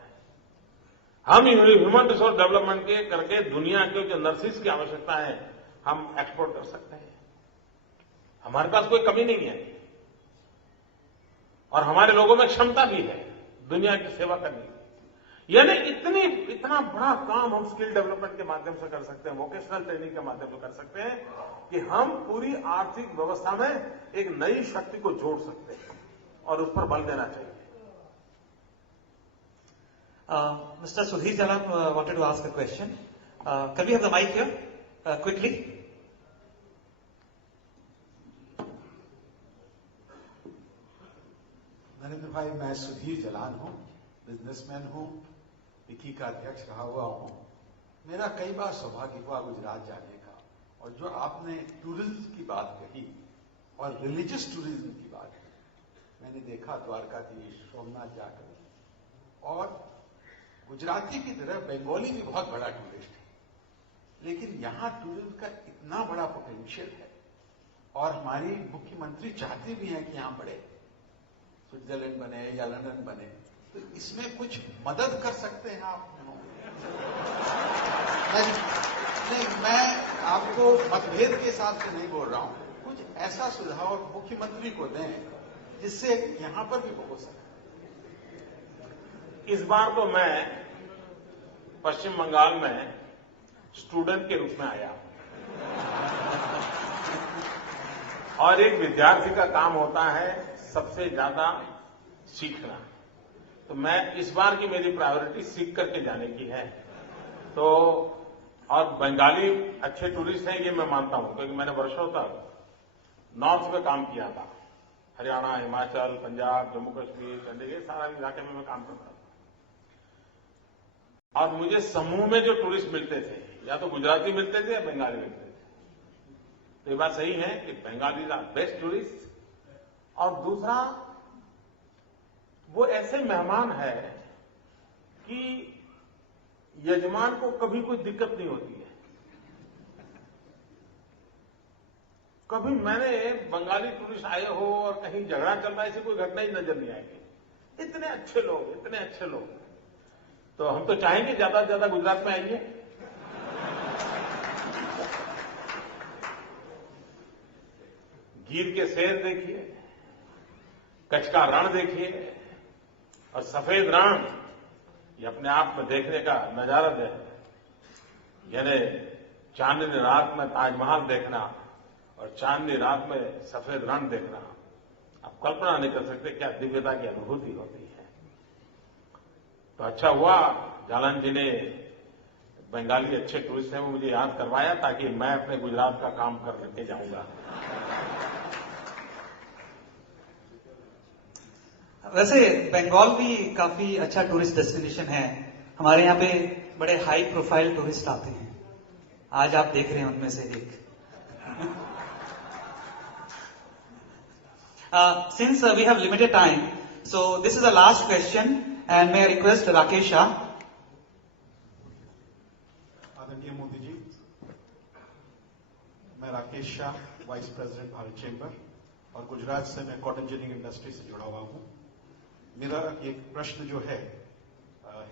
हम ह्यूमन रिसोर्स डेवलपमेंट के करके दुनिया के जो नर्सिस की आवश्यकता है हम एक्सपोर्ट कर सकते हैं। हमारे पास कोई कमी नहीं है, और हमारे लोगों में क्षमता भी है दुनिया की सेवा करने की। यानी इतना बड़ा काम हम स्किल डेवलपमेंट के माध्यम से कर सकते हैं, वोकेशनल ट्रेनिंग के माध्यम से कर सकते हैं, कि हम पूरी आर्थिक व्यवस्था में एक नई शक्ति को जोड़ सकते हैं, और उस पर बल देना चाहिए। Mr. Sudhir Jalan wanted to ask a question. Can we have the mic here? Quickly. Narendra भाई, मैं सुधीर जलान हूं, बिजनेसमैन हूं, विकी का अध्यक्ष रहा हुआ हूं। मेरा कई बार सौभाग्य हुआ गुजरात जाने का, और जो आपने टूरिज्म की बात कही और रिलीजियस टूरिज्म की बात की, मैंने देखा द्वारकाधीश, सोमनाथ जाकर, और गुजराती की तरह बंगाली भी बहुत बड़ा टूरिस्ट है, लेकिन यहां टूरिज्म का इतना बड़ा पोटेंशियल है, और हमारी मुख्यमंत्री चाहते भी हैं कि यहां बढ़े, स्विट्जरलैंड बने या लंदन बने, तो इसमें कुछ मदद कर सकते हैं आप? नहीं, मैं आपको मतभेद के हिसाब से नहीं बोल रहा हूं, कुछ ऐसा सुझाव मुख्यमंत्री को दें जिससे यहां पर भी हो सके। इस बार तो मैं पश्चिम बंगाल में स्टूडेंट के रूप में आया, और एक विद्यार्थी का काम होता है सबसे ज्यादा सीखना। तो मैं इस बार की मेरी प्रायोरिटी सीख करके जाने की है। तो और बंगाली अच्छे टूरिस्ट हैं ये मैं मानता हूं, क्योंकि मैंने वर्षों तक नॉर्थ में काम किया था, हरियाणा, हिमाचल, पंजाब, जम्मू कश्मीर, चंडीगढ़, सारा इलाके में मैं काम करता था। और मुझे समूह में जो टूरिस्ट मिलते थे, या तो गुजराती मिलते थे या बंगाली मिलते थे। तो ये बात सही है कि बंगाली आर बेस्ट टूरिस्ट। और दूसरा, वो ऐसे मेहमान है कि यजमान को कभी कोई दिक्कत नहीं होती है। कभी मैंने बंगाली टूरिस्ट आए हो और कहीं झगड़ा चल रहा है, ऐसी कोई घटना ही नजर नहीं आएगी। इतने अच्छे लोग, इतने अच्छे लोग। तो हम तो चाहेंगे ज्यादा से ज्यादा गुजरात में आइए। गिर के शेर देखिए, कच्छ का रण देखिए, और सफेद रण, ये अपने आप में देखने का नजारा है। यानी चांदनी रात में ताजमहल देखना और चांदनी रात में सफेद रण देखना, आप कल्पना नहीं कर सकते क्या दिव्यता की अनुभूति होती है। तो अच्छा हुआ जालन जी ने बंगाली अच्छे टूरिस्ट हैं वो मुझे याद करवाया, ताकि मैं अपने गुजरात का काम कर लेके जाऊंगा। वैसे बंगाल भी काफी अच्छा टूरिस्ट डेस्टिनेशन है। हमारे यहाँ पे बड़े हाई प्रोफाइल टूरिस्ट आते हैं, आज आप देख रहे हैं उनमें से एक। Since we have limited time, so this is the last question, and may I request Rakesh Shah. आदरणीय मोदी जी, मैं Rakesh Shah, vice president Bharat chamber, और गुजरात से मैं कॉटन जिनिंग इंडस्ट्री से जुड़ा हुआ हूं। मेरा एक प्रश्न जो है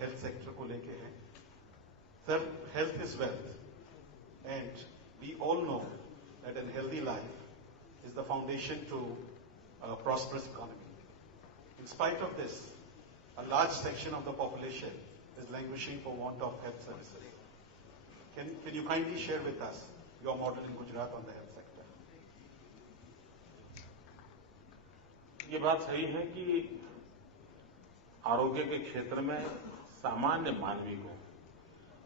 हेल्थ सेक्टर को लेके है। Sir, health is wealth, and we all know that an healthy life is the foundation to prosperous economy. In spite of this, a large section of the population is languishing for want of health services. Can you kindly share with us your model in Gujarat on the health sector? ये बात सही है कि आरोग्य के क्षेत्र में सामान्य मानवी को,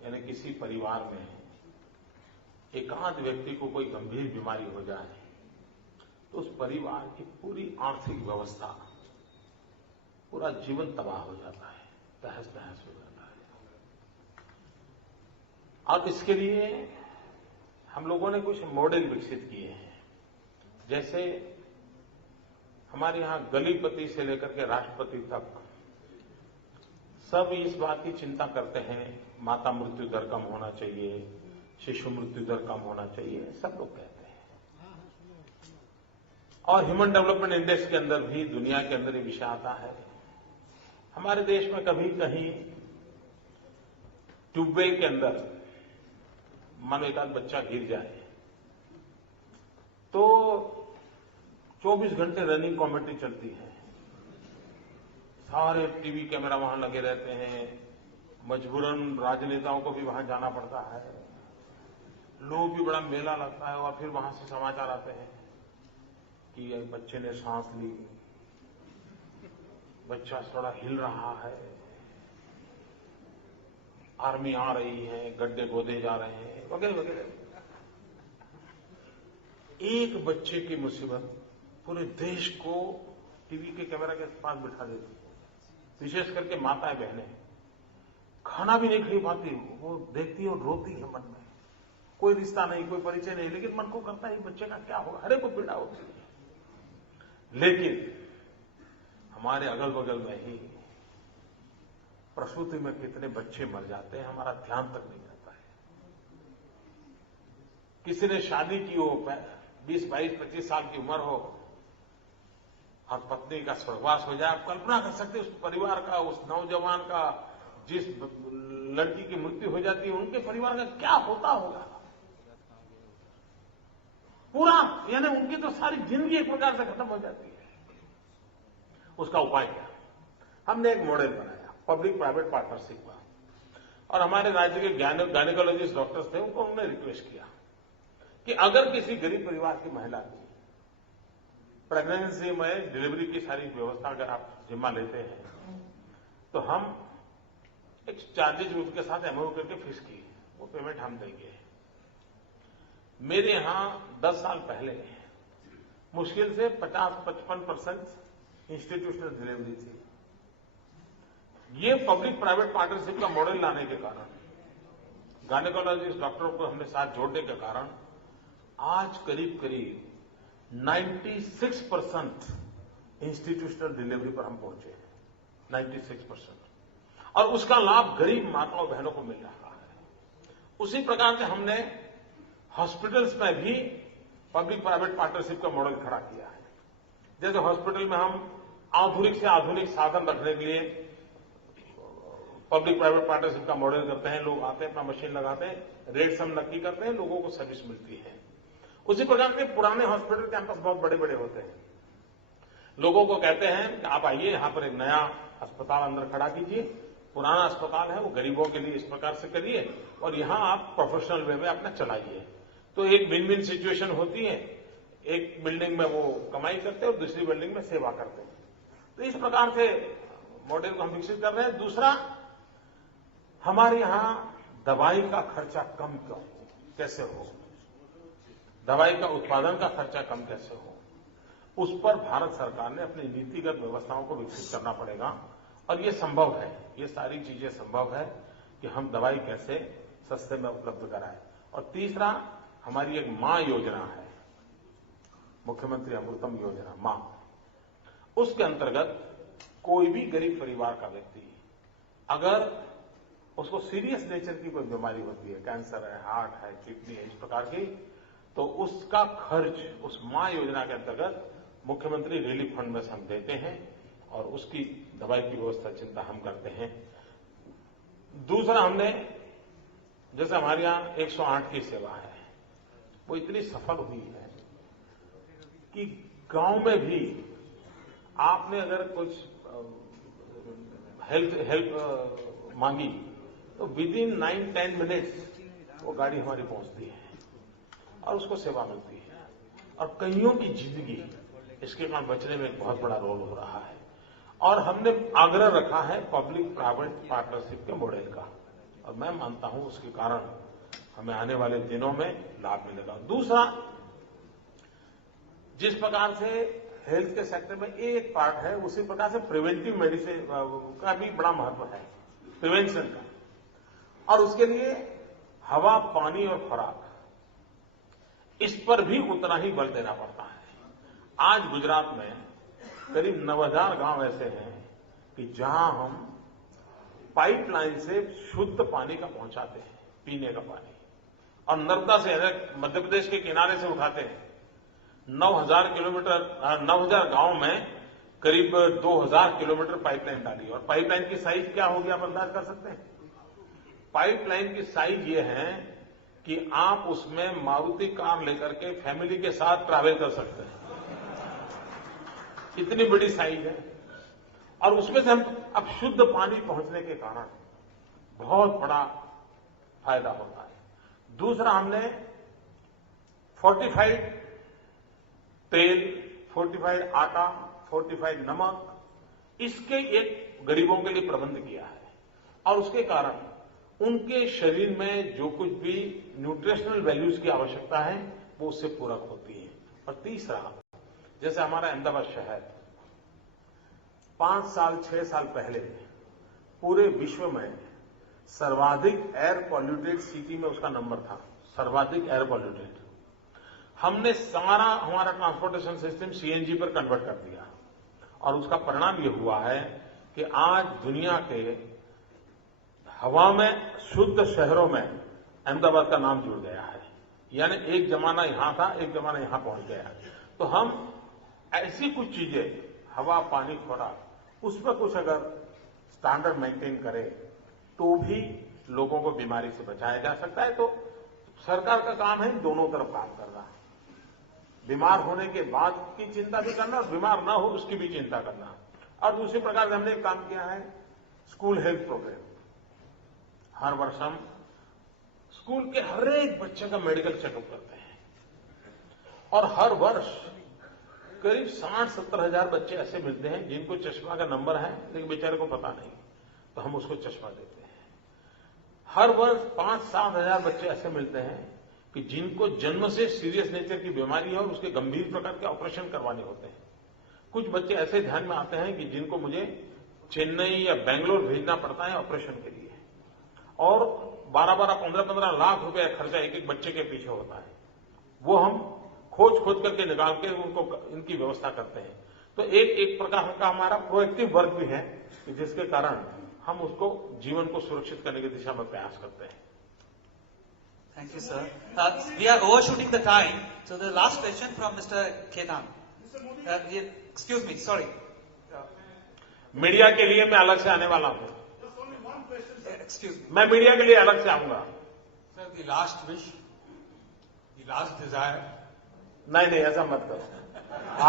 यानी किसी परिवार में एकांत व्यक्ति को कोई गंभीर बीमारी हो जाए तो उस परिवार की पूरी आर्थिक व्यवस्था, पूरा जीवन तबाह हो जाता है, तहस नहस हो जाता है। और इसके लिए हम लोगों ने कुछ मॉडल विकसित किए हैं। जैसे हमारे यहां गलीपति से लेकर के राष्ट्रपति तक सब इस बात की चिंता करते हैं, माता मृत्यु दर कम होना चाहिए, शिशु मृत्यु दर कम होना चाहिए, सब लोग कहते हैं। और ह्यूमन डेवलपमेंट इंडेक्स के अंदर भी दुनिया के अंदर ये विषय आता है। हमारे देश में कभी कहीं ट्यूबवेल के अंदर मानो एक आध बच्चा गिर जाए तो 24 घंटे रनिंग कमेटी चलती है, सारे टीवी कैमरा वहां लगे रहते हैं, मजबूरन राजनेताओं को भी वहां जाना पड़ता है, लोग भी बड़ा मेला लगता है, और फिर वहां से समाचार आते हैं कि एक बच्चे ने सांस ली, बच्चा थोड़ा हिल रहा है, आर्मी आ रही है, गड्ढे खोदे जा रहे हैं, वगैरह वगैरह। एक बच्चे की मुसीबत पूरे देश को टीवी के कैमरा के पास बिठा देती है। विशेष करके माताएं बहनें खाना भी नहीं खा पाती, वो देखती है और रोती है मन में। कोई रिश्ता नहीं, कोई परिचय नहीं, लेकिन मन को करता है बच्चे का क्या होगा, हर एक को पीड़ा होती है। लेकिन हमारे अगल बगल में ही प्रसूति में कितने बच्चे मर जाते हैं, हमारा ध्यान तक नहीं जाता है। किसी ने शादी की हो, 20, 22, 25 साल की उम्र हो और पत्नी का स्वर्गवास हो जाए, आप कल्पना कर सकते हैं उस परिवार का, उस नौजवान का, जिस लड़की की मृत्यु हो जाती है उनके परिवार का क्या होता होगा। पूरा यानी उनकी तो सारी जिंदगी एक प्रकार से खत्म हो जाती है। उसका उपाय क्या? हमने एक मॉडल बनाया पब्लिक प्राइवेट पार्टनरशिप का, और हमारे राज्य के गायनेकोलॉजिस्ट डॉक्टर्स थे, उनको हमने रिक्वेस्ट किया कि अगर किसी गरीब परिवार की महिला की प्रेगनेंसी में डिलीवरी की सारी व्यवस्था अगर आप जिम्मा लेते हैं तो हम एक चार्जेज उसके साथ एमओयू करके फिक्स किए, वो पेमेंट हम देंगे। मेरे यहां 10 साल पहले मुश्किल से 50-55% इंस्टीट्यूशनल डिलीवरी थी। ये पब्लिक प्राइवेट पार्टनरशिप का मॉडल लाने के कारण, गायनेकोलॉजिस्ट डॉक्टरों को हमने साथ जोड़ने के कारण आज करीब करीब 96% इंस्टीट्यूशनल डिलीवरी पर हम पहुंचे हैं, 96%। और उसका लाभ गरीब माताओं बहनों को मिल रहा है। उसी प्रकार से हमने हॉस्पिटल्स में भी पब्लिक प्राइवेट पार्टनरशिप का मॉडल खड़ा किया है। जैसे हॉस्पिटल में हम आधुनिक से आधुनिक साधन रखने के लिए पब्लिक प्राइवेट पार्टनरशिप का मॉडल करते हैं। लोग आते हैं, अपना मशीन लगाते हैं, रेट्स हम नक्की करते हैं, लोगों को सर्विस मिलती है। उसी प्रकार के पुराने हॉस्पिटल कैंपस बहुत बड़े बड़े होते हैं। लोगों को कहते हैं कि आप आइए, यहां पर एक नया अस्पताल अंदर खड़ा कीजिए, पुराना अस्पताल है वो गरीबों के लिए इस प्रकार से करिए और यहां आप प्रोफेशनल वे में अपना चलाइए। तो एक विन विन सिचुएशन होती है, एक बिल्डिंग में वो कमाई करते हैं और दूसरी बिल्डिंग में सेवा करते हैं। तो इस प्रकार से मॉडल को हम विकसित कर रहे हैं। दूसरा, हमारे यहां दवाई का खर्चा कम कैसे हो, दवाई का उत्पादन का खर्चा कम कैसे हो, उस पर भारत सरकार ने अपनी नीतिगत व्यवस्थाओं को विकसित करना पड़ेगा। और ये संभव है, ये सारी चीजें संभव है कि हम दवाई कैसे सस्ते में उपलब्ध कराएं। और तीसरा, हमारी एक मां योजना है, मुख्यमंत्री अमृतम योजना मां। उसके अंतर्गत कोई भी गरीब परिवार का व्यक्ति अगर उसको सीरियस नेचर की कोई बीमारी होती है, कैंसर है, हार्ट है, किडनी है, इस प्रकार की, तो उसका खर्च उस मां योजना के अंतर्गत मुख्यमंत्री रिलीफ फंड में से हम देते हैं और उसकी दवाई की व्यवस्था चिंता हम करते हैं। दूसरा, हमने जैसे हमारे यहां 108 की सेवा है, वो इतनी सफल हुई है कि गांव में भी आपने अगर कुछ हेल्प मांगी तो विद इन 9-10 मिनट्स वो गाड़ी हमारी पहुंचती है और उसको सेवा मिलती है। और कईयों की जिंदगी इसके कारण बचने में एक बहुत बड़ा रोल हो रहा है। और हमने आग्रह रखा है पब्लिक प्राइवेट पार्टनरशिप के मॉडल का, और मैं मानता हूं उसके कारण हमें आने वाले दिनों में लाभ मिलेगा। दूसरा, जिस प्रकार से हेल्थ के सेक्टर में एक पार्ट है, उसी प्रकार से प्रिवेंटिव मेडिसिन का भी बड़ा महत्व है, प्रिवेंशन का। और उसके लिए हवा, पानी और खुराक, इस पर भी उतना ही बल देना पड़ता है। आज गुजरात में करीब 9000 गांव ऐसे हैं कि जहां हम पाइपलाइन से शुद्ध पानी का पहुंचाते हैं, पीने का पानी, और नर्मदा से मध्य प्रदेश के किनारे से उठाते हैं। 9000 गांव में करीब 2000 किलोमीटर पाइपलाइन डाली। और पाइपलाइन की साइज क्या होगी आप अंदाज कर सकते हैं? पाइपलाइन की साइज ये है कि आप उसमें मारुति कार लेकर के फैमिली के साथ ट्रैवल कर सकते हैं, इतनी बड़ी साइज है। और उसमें से हम अब शुद्ध पानी पहुंचने के कारण बहुत बड़ा फायदा होता है। दूसरा, हमने फोर्टिफाइड तेल, फोर्टिफाइड आटा, फोर्टिफाइड नमक, इसके एक गरीबों के लिए प्रबंध किया है। और उसके कारण उनके शरीर में जो कुछ भी न्यूट्रिशनल वैल्यूज की आवश्यकता है वो उससे पूरक होती है। और तीसरा, जैसे हमारा अहमदाबाद शहर 5 साल 6 साल पहले पूरे विश्व में सर्वाधिक एयर पॉल्यूटेड सिटी में उसका नंबर था, सर्वाधिक एयर पॉल्यूटेड। हमने सारा हमारा ट्रांसपोर्टेशन सिस्टम सीएनजी पर कन्वर्ट कर दिया और उसका परिणाम यह हुआ है कि आज दुनिया के हवा में शुद्ध शहरों में अहमदाबाद का नाम जुड़ गया है। यानी एक जमाना यहां था, एक जमाना यहां पहुंच गया। तो हम ऐसी कुछ चीजें, हवा, पानी, खुराक, उस पर कुछ अगर स्टैंडर्ड मेंटेन करें तो भी लोगों को बीमारी से बचाया जा सकता है। तो सरकार का काम है दोनों तरफ काम करना, बीमार होने के बाद की चिंता भी करना और बीमार ना हो उसकी भी चिंता करना। और दूसरी प्रकार से हमने एक काम किया है, स्कूल हेल्थ प्रोग्राम। हर वर्ष हम स्कूल के हर एक बच्चे का मेडिकल चेकअप करते हैं और हर वर्ष करीब 60-70 हजार बच्चे ऐसे मिलते हैं जिनको चश्मा का नंबर है लेकिन बेचारे को पता नहीं, तो हम उसको चश्मा देते हैं। हर वर्ष 5-7 हजार बच्चे ऐसे मिलते हैं कि जिनको जन्म से सीरियस नेचर की बीमारी है और उसके गंभीर प्रकार के ऑपरेशन करवाने होते हैं। कुछ बच्चे ऐसे ध्यान में आते हैं कि जिनको मुझे चेन्नई या बेंगलोर भेजना पड़ता है ऑपरेशन के लिए, और 12-12, 15-15 लाख रुपए खर्चा एक एक बच्चे के पीछे होता है। वो हम खोज करके निकाल के उनको इनकी व्यवस्था करते हैं। तो एक प्रकार का हमारा प्रोएक्टिव वर्क भी है कि जिसके कारण हम उसको जीवन को सुरक्षित करने की दिशा में प्रयास करते हैं। Thank you, sir. We are overshooting the time, so the last question from Mr. Ketan. Excuse me, sorry. Media के लिए मैं अलग से आने वाला हूं। Excuse me. मैं मीडिया के लिए अलग से आऊंगा। Sir, the last wish, the last desire. नहीं, ऐसा मत करो।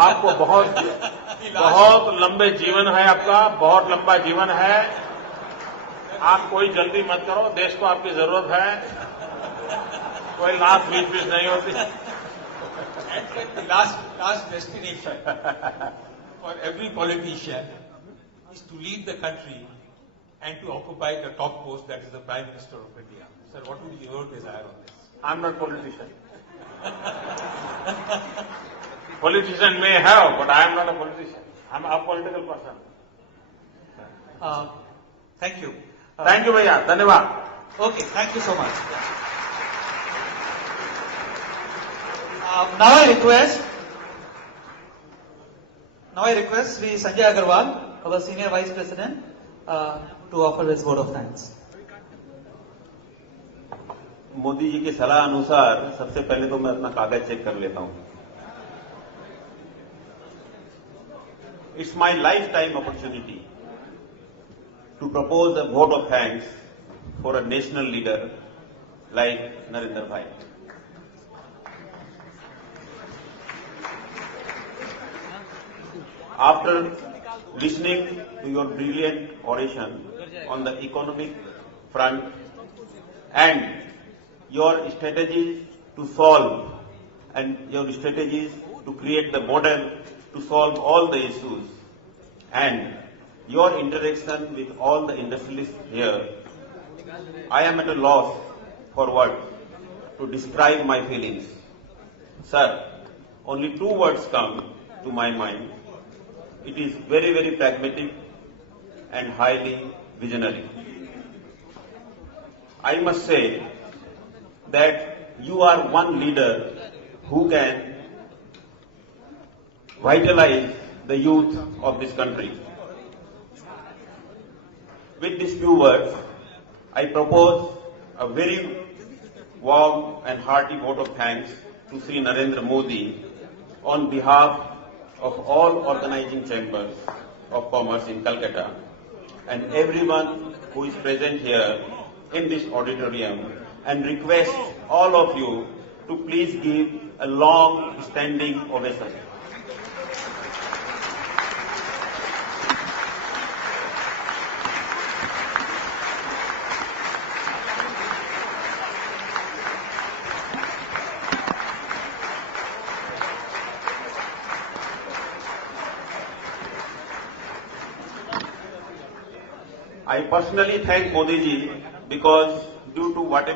आपको बहुत लंबे जीवन है, आपका बहुत लंबा जीवन है। आप कोई जल्दी मत करो, देश को आपकी जरूरत है। कोई लास्ट विश नहीं होती। And the last destination for every politician is to lead the country and to occupy the top post, that is the Prime Minister of India. Sir, what would be your desire on this? I'm not politician. Politician may have, but I am not a politician. I'm a political person. Thank you. Thank you, भैया, धन्यवाद। Okay, thank you so much. Now I request Sri Sanjay Agarwal, our Senior Vice President, to offer his vote of thanks. Modi ji की सलाह अनुसार सबसे पहले तो मैं अपना कागज चेक कर लेता हूं। It's my lifetime opportunity to propose a vote of thanks for a national leader like Narendra bhai. After listening to your brilliant oration on the economic front and your strategies to solve and your strategies to create the model to solve all the issues and your interaction with all the industrialists here, I am at a loss for words to describe my feelings. Sir, only 2 words come to my mind. It is very, very pragmatic and highly visionary. I must say that you are one leader who can vitalize the youth of this country. With these few words, I propose a very warm and hearty vote of thanks to Sri Narendra Modi on behalf of all organizing chambers of commerce in Calcutta and everyone who is present here in this auditorium, and request all of you to please give a long standing ovation. I personally thank Modi ji because due to whatever